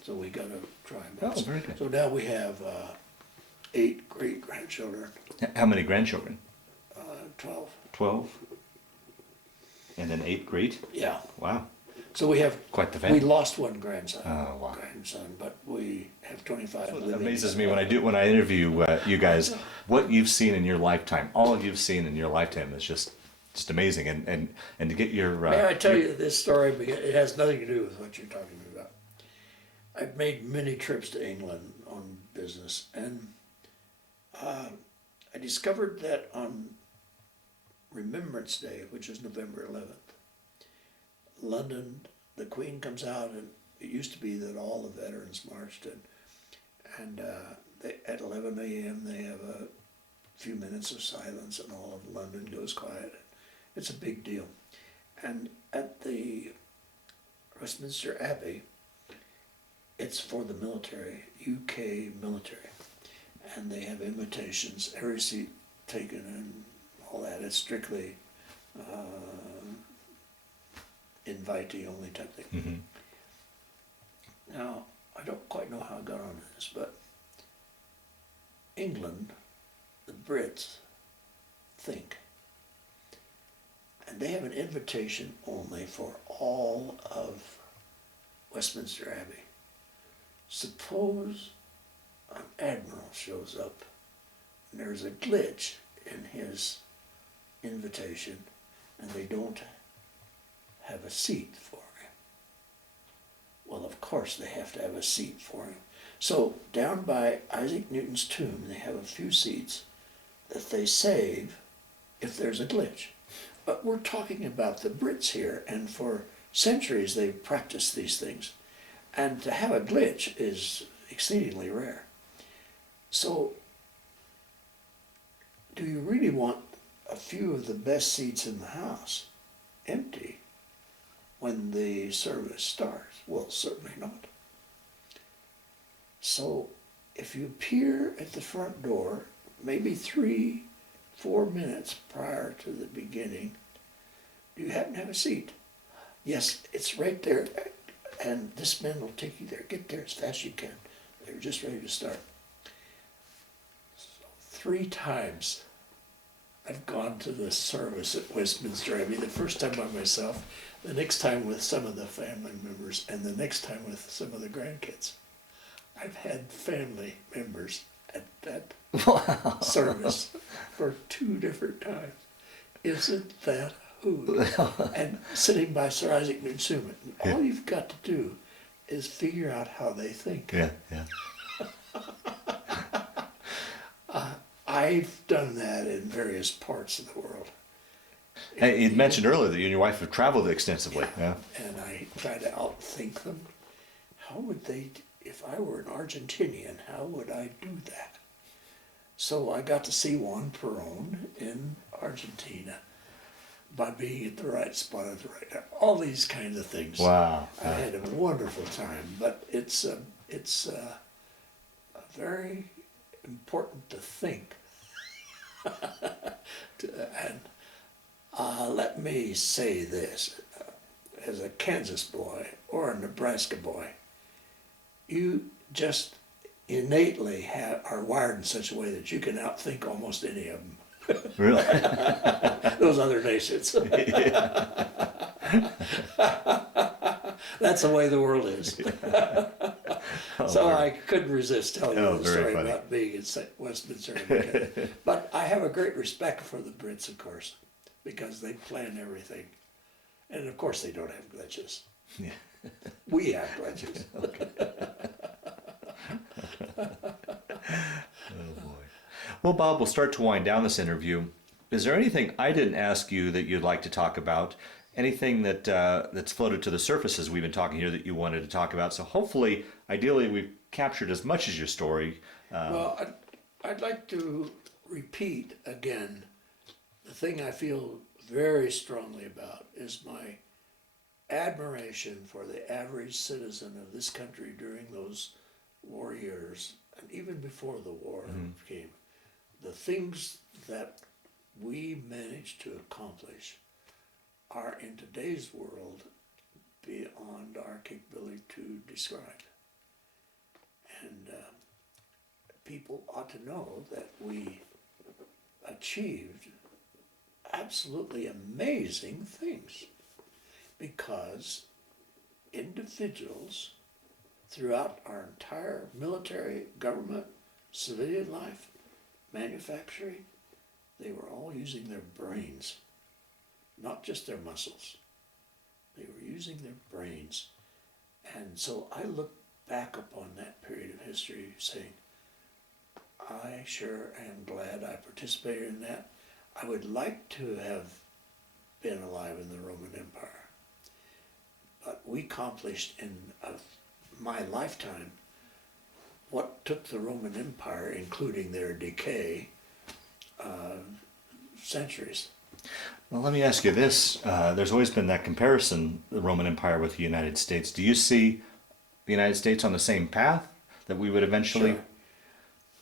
So we got to try and Oh, very good. So now we have 8 great grandchildren. How many grandchildren? 12. 12? And then 8 great? Yeah. Wow. So we have Quite the family. We lost one grandson. Oh, wow. But we have 25 It living. amazes me when I interview you guys, what you've seen in your lifetime. All you've seen in your lifetime is just amazing. And to get your... May I tell you this story? Because it has nothing to do with what you're talking about. I've made many trips to England on business, and I discovered that on Remembrance Day, which is November 11th, London, the Queen comes out, and it used to be that all the veterans marched, and at 11 a.m. they have a few minutes of silence, and all of London goes quiet. It's a big deal. And at the Westminster Abbey, it's for the military, UK military, and they have invitations, every seat taken and all that. It's strictly invitee only type thing. Mm-hmm. Now, I don't quite know how I got onto this, but England, the Brits, think, and they have an invitation only for all of Westminster Abbey. Suppose an admiral shows up and there's a glitch in his invitation and they don't have a seat for him. Well, of course they have to have a seat for him. So down by Isaac Newton's tomb, they have a few seats that they save if there's a glitch. But we're talking about the Brits here, and for centuries they've practiced these things. And to have a glitch is exceedingly rare. So, do you really want a few of the best seats in the house empty when the service starts? Well, certainly not. So, if you appear at the front door, maybe 3-4 minutes prior to the beginning, do you happen to have a seat? Yes, it's right there, and this man will take you there. Get there as fast as you can. They're just ready to start. So 3 times I've gone to the service at Westminster Abbey, the first time by myself, the next time with some of the family members, and the next time with some of the grandkids. I've had family members at that service for 2 different times. Isn't that a hoot? And sitting by Sir Isaac Newton, and all you've got to do is figure out how they think. Yeah, yeah. I've done that in various parts of the world. Hey, you mentioned earlier that you and your wife have traveled extensively. Yeah. And I try to outthink them. How would they, if I were an Argentinian, how would I do that? So I got to see Juan Perón in Argentina by being at the right spot at the right time. All these kinds of things. Wow. I had a wonderful time, but it's very important to think. And let me say this, as a Kansas boy or a Nebraska boy, you just innately are wired in such a way that you can outthink almost any of them. Really? Those other nations. That's the way the world is. So I couldn't resist telling you the story funny. about being in Westminster. But I have a great respect for the Brits, of course, because they plan everything. And of course they don't have glitches. Yeah. We have glitches. Oh boy. Well, Bob, we'll start to wind down this interview. Is there anything I didn't ask you that you'd like to talk about? Anything that that's floated to the surface as we've been talking here that you wanted to talk about? So hopefully, ideally, we've captured as much as your story. Well, I'd like to repeat again, the thing I feel very strongly about is my admiration for the average citizen of this country during those war years, and even before the war came. The things that we managed to accomplish are in today's world beyond our capability to describe. And people ought to know that we achieved absolutely amazing things because individuals throughout our entire military, government, civilian life, manufacturing, they were all using their brains, not just their muscles. They were using their brains. And so I look back upon that period of history saying, I sure am glad I participated in that. I would like to have been alive in the Roman Empire. But we accomplished in my lifetime what took the Roman Empire, including their decay, centuries. Well, let me ask you this. There's always been that comparison, the Roman Empire with the United States. Do you see the United States on the same path that we would eventually... Sure.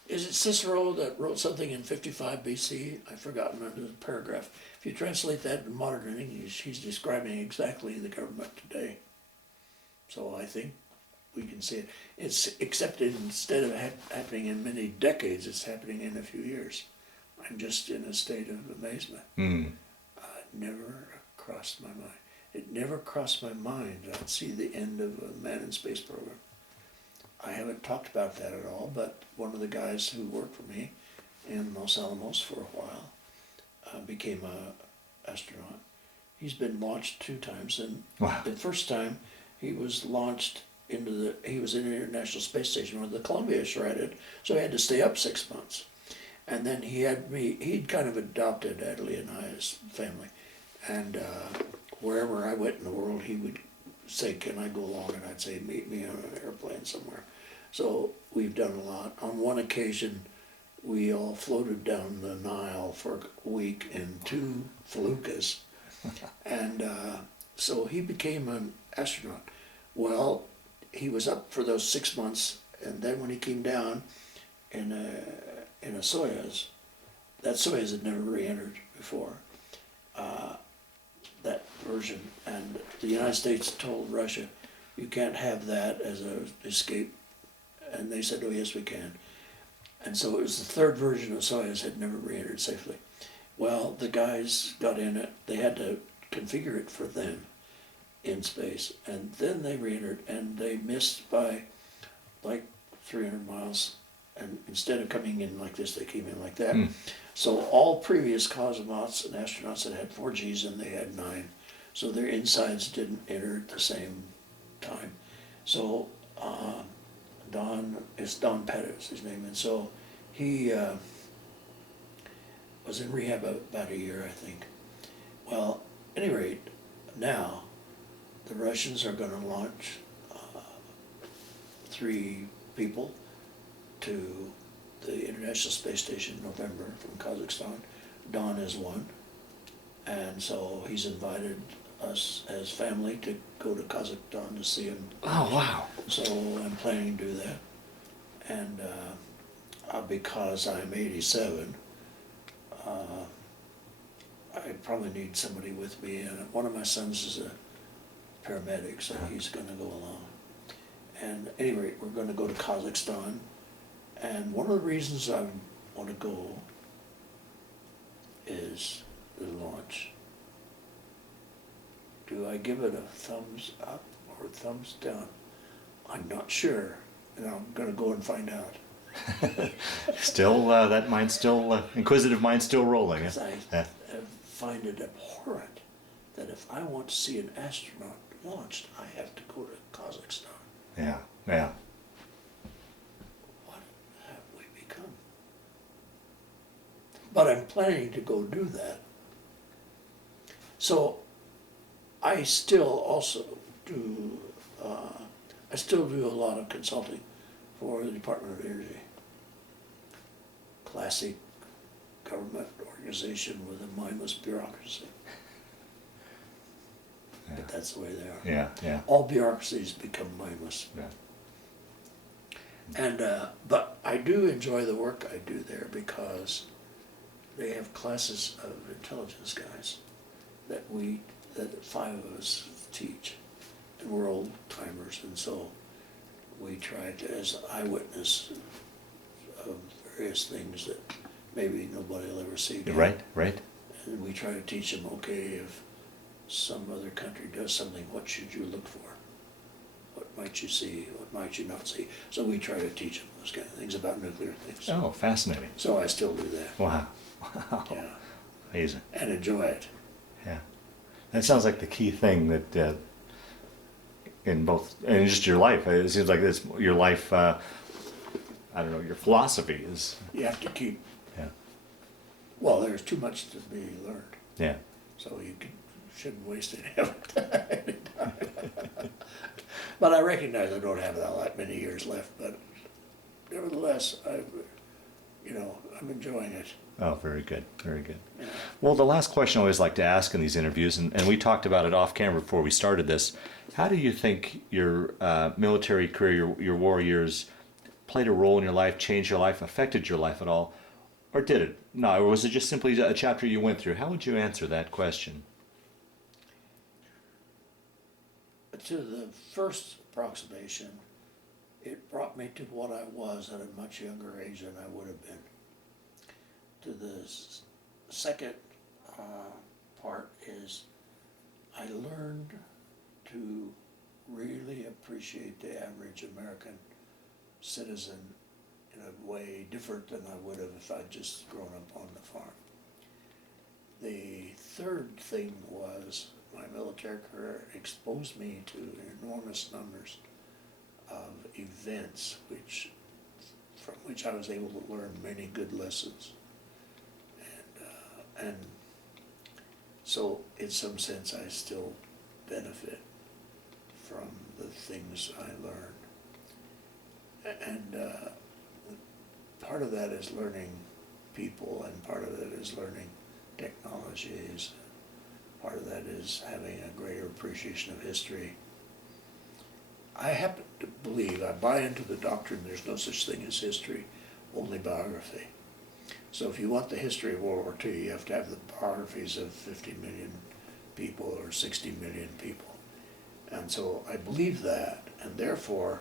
Is it Cicero that wrote something in 55 BC? I've forgotten the paragraph. If you translate that in modern English, he's describing exactly the government today. So I think we can see it. It's except instead of happening in many decades, it's happening in a few years. I'm just in a state of amazement. It never crossed my mind. It never crossed my mind I'd see the end of a manned in space program. I haven't talked about that at all, but one of the guys who worked for me in Los Alamos for a while became an astronaut. He's been launched 2 times, and Wow. the first time he was launched he was in the International Space Station where the Columbia shredded, so he had to stay up 6 months. And then he'd kind of adopted Addie Leah and I's family, and wherever I went in the world, he would say, can I go along? And I'd say, meet me on an airplane somewhere. So we've done a lot. On one occasion, we all floated down the Nile for a week in 2 feluccas. And so he became an astronaut. Well, he was up for those 6 months, and then when he came down in a Soyuz, that Soyuz had never re-entered before, that version, and the United States told Russia, you can't have that as an escape, and they said, oh yes we can. And so it was the 3rd version of Soyuz had never re-entered safely. Well, the guys got in it. They had to configure it for them in space, and then they re-entered, and they missed by like 300 miles. And instead of coming in like this, they came in like that. So all previous cosmonauts and astronauts that had 4Gs and they had 9. So their insides didn't enter at the same time. So Don Pettit is his name, and so he was in rehab about a year, I think. Well, at any rate, now the Russians are going to launch 3 people to the International Space Station in November from Kazakhstan. Don is one, and so he's invited us as family to go to Kazakhstan to see him. Oh, wow. So I'm planning to do that, and because I'm 87, I probably need somebody with me, and one of my sons is a paramedic, so he's going to go along. And at any rate, we're going to go to Kazakhstan, and one of the reasons I want to go is the launch. Do I give it a thumbs up or a thumbs down? I'm not sure, and I'm going to go and find out. Still, that mind's still, inquisitive mind's still rolling. Because I find it abhorrent that if I want to see an astronaut launched, I have to go to Kazakhstan. Yeah, yeah. What have we become? But I'm planning to go do that. So I still also do, I still do a lot of consulting for the Department of Energy. Classic government organization with a mindless bureaucracy. Yeah. But that's the way they are. Yeah, yeah. All bureaucracies become mindless. Yeah. And but I do enjoy the work I do there because they have classes of intelligence guys that 5 of us teach, and we're old timers, and so we try to, as eyewitness of various things that maybe nobody will ever see again. Right, right. And we try to teach them, okay, if some other country does something, what should you look for? What might you see? What might you not see? So we try to teach them those kind of things about nuclear things. Oh, fascinating. So I still do that. Wow. Wow. Yeah. Amazing. And enjoy it. Yeah. That sounds like the key thing that in both, and just your life, it seems like it's your life, I don't know, your philosophy is. You have to keep, Yeah. well, there's too much to be learned. Yeah. So shouldn't waste any of it. But I recognize I don't have that many years left, but nevertheless, I'm enjoying it. Oh, very good, very good. Yeah. Well, the last question I always like to ask in these interviews, and we talked about it off camera before we started this, how do you think your military career, your war years, played a role in your life, changed your life, affected your life at all? Or did it? No, or was it just simply a chapter you went through? How would you answer that question? To the first approximation, it brought me to what I was at a much younger age than I would have been. To the second part is I learned to really appreciate the average American citizen in a way different than I would have if I'd just grown up on the farm. The third thing was my military career exposed me to enormous numbers of events from which I was able to learn many good lessons. And so in some sense I still benefit from the things I learned. And part of that is learning people, and part of it is learning technologies. Part of that is having a greater appreciation of history. I happen to believe, I buy into the doctrine there's no such thing as history, only biography. So if you want the history of World War II, you have to have the biographies of 50 million people or 60 million people. And so I believe that, and therefore,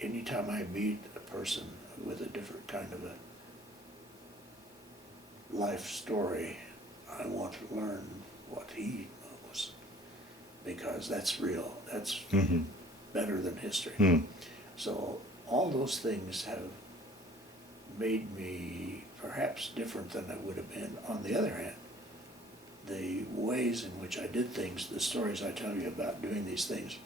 anytime I meet a person with a different kind of a life story, I want to learn what he knows, because that's real. That's better than history. Mm. So all those things have made me perhaps different than I would have been. On the other hand, the ways in which I did things, the stories I tell you about doing these things,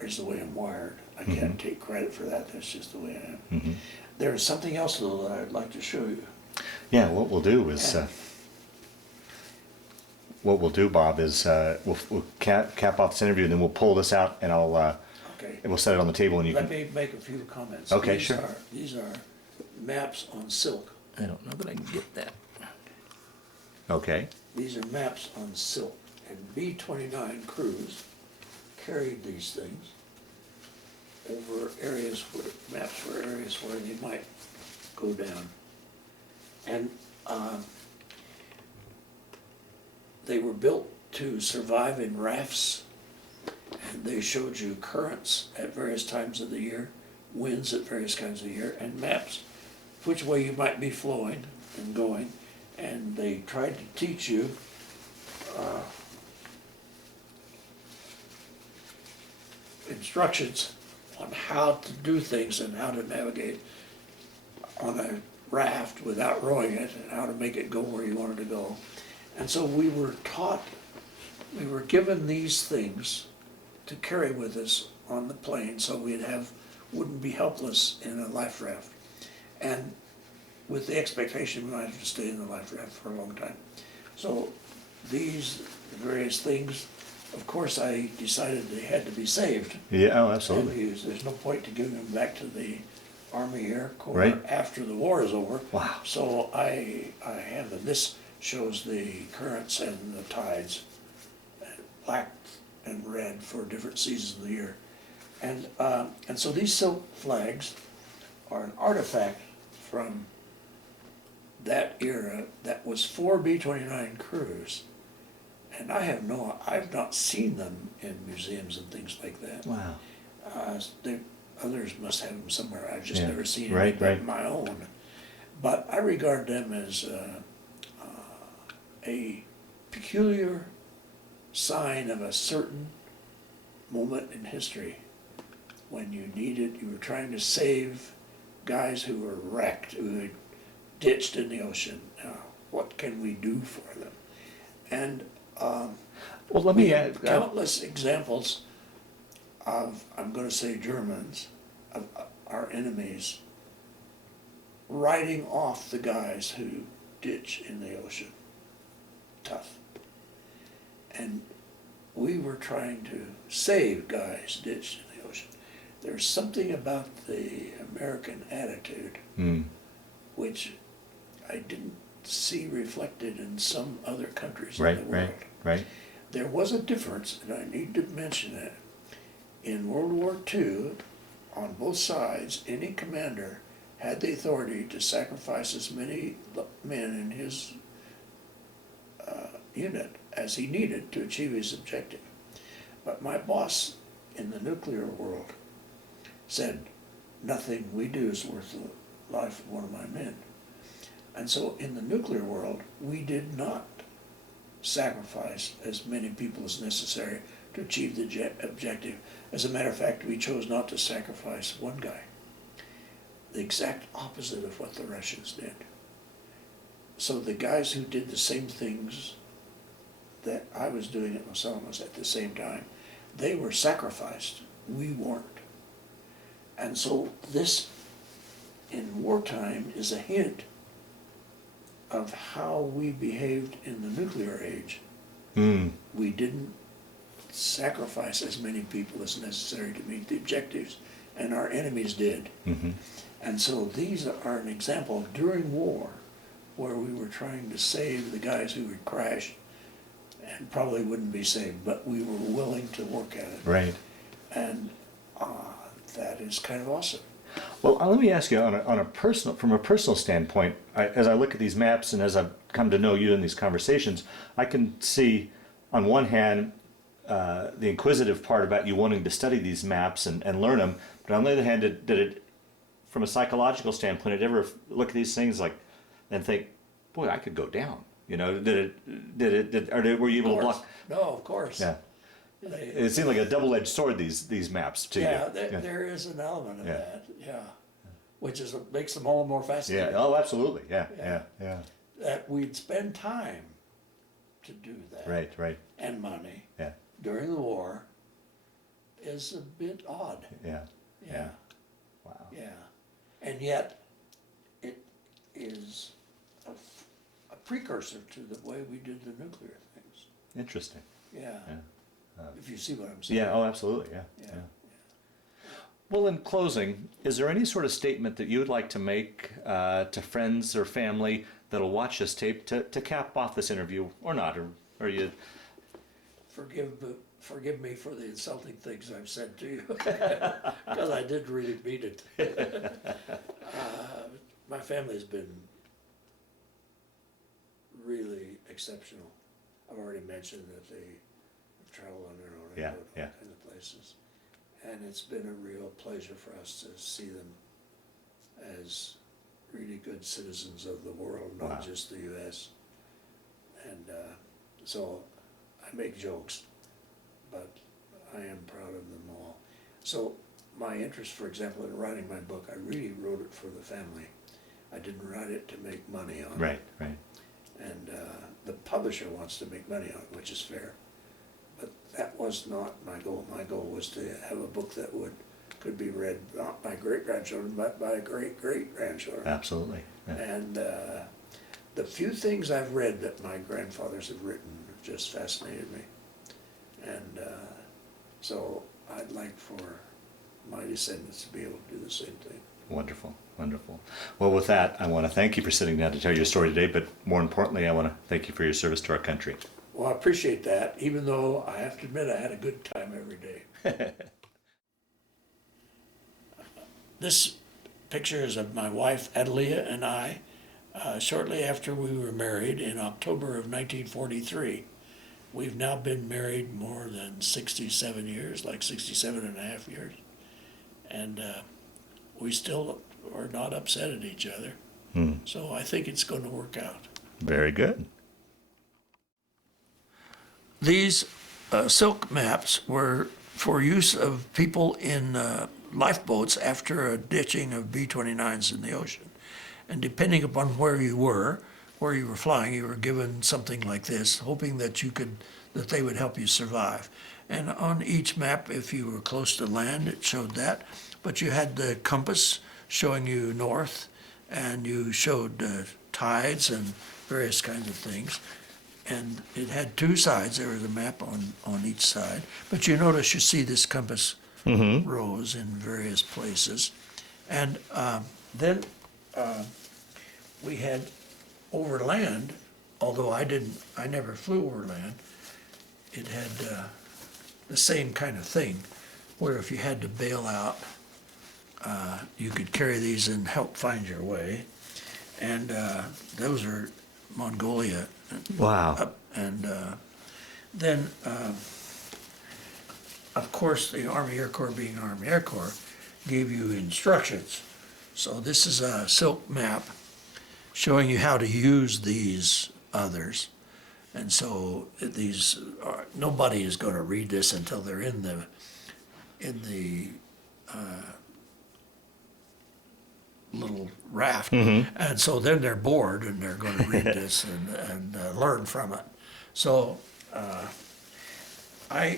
is the way I'm wired. I can't take credit for that. That's just the way I am. There is something else, though, that I'd like to show you. Yeah, what we'll do is, Bob, is we'll cap off this interview, and then we'll pull this out, and Okay. and we'll set it on the table, and you Let can. me make a few comments. Okay, sure. These are maps on silk. I don't know that I can get that. Okay. These are maps on silk, and B-29 crews carried these things over areas where, maps were areas where they might go down. And they were built to survive in rafts, and they showed you currents at various times of the year, winds at various times of the year, and maps which way you might be flowing and going. And they tried to teach you instructions on how to do things and how to navigate on a raft without rowing it, and how to make it go where you wanted to go. And so we were taught, we were given these things to carry with us on the plane, so wouldn't be helpless in a life raft. And with the expectation we might have to stay in the life raft for a long time. So these various things, of course, I decided they had to be saved. Yeah, oh, And absolutely. used. There's no point to giving them back to the Army Air Corps Right. after the war is over. Wow. So I have them. This shows the currents and the tides, black and red for different seasons of the year. And so these silk flags are an artifact from that era that was for B-29 crews. And I've not seen them in museums and things like that. Wow. Others must have them somewhere. I've just Yeah. never seen Right, any right. of my own. But I regard them as a peculiar sign of a certain moment in history when you were trying to save guys who were wrecked, who had ditched in the ocean. What can we do for them? And Well, let we me have add. countless examples of, I'm going to say Germans, of our enemies, writing off the guys who ditch in the ocean. Tough. And we were trying to save guys ditched in the ocean. There's something about the American attitude which I didn't see reflected in some other countries Right, in the world. right. There was a difference, and I need to mention it. In World War II, on both sides, any commander had the authority to sacrifice as many men in his unit as he needed to achieve his objective. But my boss in the nuclear world said, nothing we do is worth the life of one of my men. And so in the nuclear world, we did not sacrifice as many people as necessary to achieve the objective. As a matter of fact, we chose not to sacrifice one guy. The exact opposite of what the Russians did. So the guys who did the same things that I was doing at Los Alamos at the same time, they were sacrificed. We weren't. And so this, in wartime, is a hint of how we behaved in the nuclear age. We didn't sacrifice as many people as necessary to meet the objectives, and our enemies did. And so these are an example of during war where we were trying to save the guys who had crashed and probably wouldn't be saved, but we were willing to work at it. Right. And that is kind of awesome. Well, let me ask you from a personal standpoint. As I look at these maps and as I've come to know you in these conversations, I can see, on one hand, the inquisitive part about you wanting to study these maps and learn them, but on the other hand, did it, from a psychological standpoint, did you ever look at these things and think, boy, I could go down. You know, were you able to block? No, of course. Yeah. They, It seemed like a double-edged sword, these maps to yeah, you. there is an element of Yeah. that, yeah. Which is what makes them all the more fascinating. Yeah. Oh, absolutely. Yeah. Yeah. Yeah. That we'd spend time to do that. Right. Right. And money Yeah. during the war is a bit odd. Yeah. Yeah, Wow. yeah. And yet, it is a precursor to the way we did the nuclear things. Interesting. Yeah. Yeah. If you see what I'm saying. Yeah. Oh, absolutely. Yeah. Yeah. Yeah. Well, in closing, is there any sort of statement that you would like to make to friends or family that'll watch this tape to cap off this interview, or not, or you? Forgive me for the insulting things I've said to you, because I did really mean it. My family's been really exceptional. I've already mentioned that they have traveled on their own and Yeah, go to yeah. all kinds of places. And it's been a real pleasure for us to see them as really good citizens of the world, not Wow. just the U.S. And so I make jokes, but I am proud of them all. So my interest, for example, in writing my book, I really wrote it for the family. I didn't write it to make money on it. Right. Right. And the publisher wants to make money on it, which is fair. But that was not my goal. My goal was to have a book that could be read not by great-grandchildren, but by great-great-grandchildren. Absolutely. Yeah. And the few things I've read that my grandfathers have written have just fascinated me. And so I'd like for my descendants to be able to do the same thing. Wonderful, wonderful. Well, with that, I want to thank you for sitting down to tell your story today, but more importantly, I want to thank you for your service to our country. Well, I appreciate that, even though I have to admit I had a good time every day. This picture is of my wife, Addie Leah, and I, shortly after we were married in October of 1943. We've now been married more than 67 years, like 67 and a half years. And we still are not upset at each other. So I think it's going to work out. Very good. These silk maps were for use of people in lifeboats after a ditching of B-29s in the ocean. And depending upon where you were flying, you were given something like this, hoping that that they would help you survive. And on each map, if you were close to land, it showed that. But you had the compass showing you north, and you showed tides and various kinds of things. And it had two sides. There was a map on each side. But you notice you see this compass rows in various places. And then we had over land, although I never flew over land, it had the same kind of thing, where if you had to bail out, you could carry these and help find your way. And those are Mongolia. Wow. And then, of course, the Army Air Corps, being Army Air Corps, gave you instructions. So this is a silk map showing you how to use these others. And so these nobody is going to read this until they're in the little raft. And so then they're bored and they're going to read this and learn from it. So I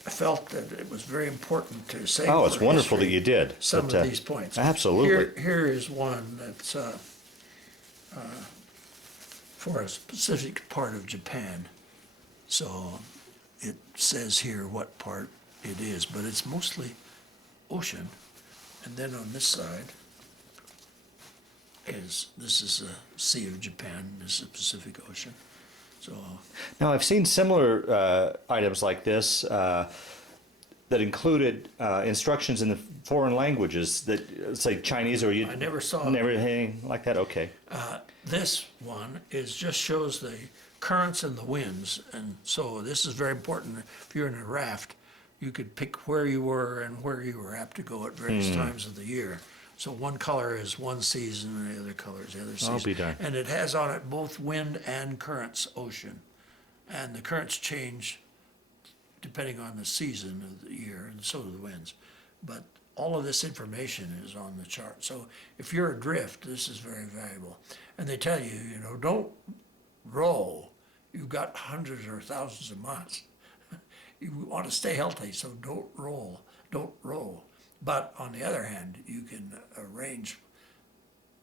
felt that it was very important to say. Oh, it's for wonderful that history you did. some But, of these points. absolutely. Here is one that's for a specific part of Japan. So it says here what part it is, but it's mostly ocean. And then on this side this is a Sea of Japan, this is the Pacific Ocean. So Now, I've seen similar items like this that included instructions in the foreign languages that say Chinese, or you I never saw never anything like that. Okay. this one just shows the currents and the winds, and so this is very important. If you're in a raft, you could pick where you were and where you were apt to go at various times of the year. So one color is one season and the other color is the other season. I'll be darned. And it has on it both wind and currents, ocean. And the currents change depending on the season of the year, and so do the winds. But all of this information is on the chart. So if you're adrift, this is very valuable. And they tell you, you know, don't row. You've got hundreds or thousands of miles. You want to stay healthy, so don't row. But on the other hand, you can arrange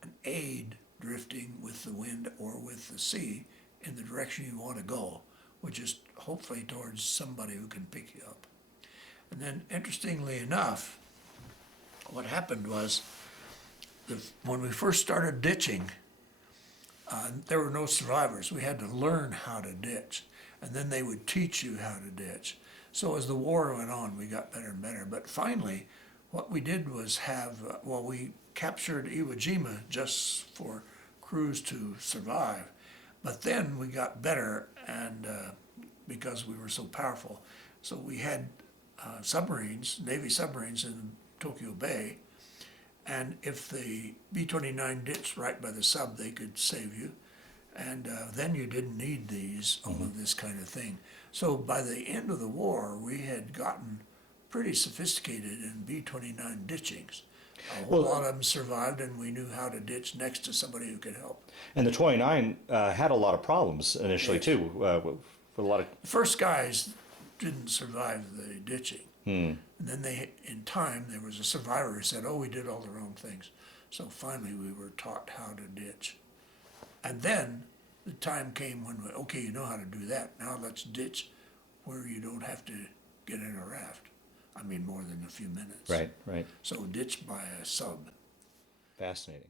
an aid drifting with the wind or with the sea in the direction you want to go, which is hopefully towards somebody who can pick you up. And then, interestingly enough, what happened was when we first started ditching, there were no survivors. We had to learn how to ditch, and then they would teach you how to ditch. So as the war went on, we got better and better. But finally, what we did was we captured Iwo Jima just for crews to survive. But then we got better, and because we were so powerful. So we had submarines, Navy submarines in Tokyo Bay, and if the B-29 ditched right by the sub, they could save you. And then you didn't need all of this kind of thing. So by the end of the war, we had gotten pretty sophisticated in B-29 ditchings. A whole lot of them survived, and we knew how to ditch next to somebody who could help. And the 29 had a lot of problems initially, Yes. too, with a lot of... The first guys didn't survive the ditching. And then in time, there was a survivor who said, oh, we did all the wrong things. So finally, we were taught how to ditch. And then the time came when, okay, you know how to do that. Now let's ditch where you don't have to get in a raft. I mean, more than a few minutes. Right, right. So ditch by a sub. Fascinating.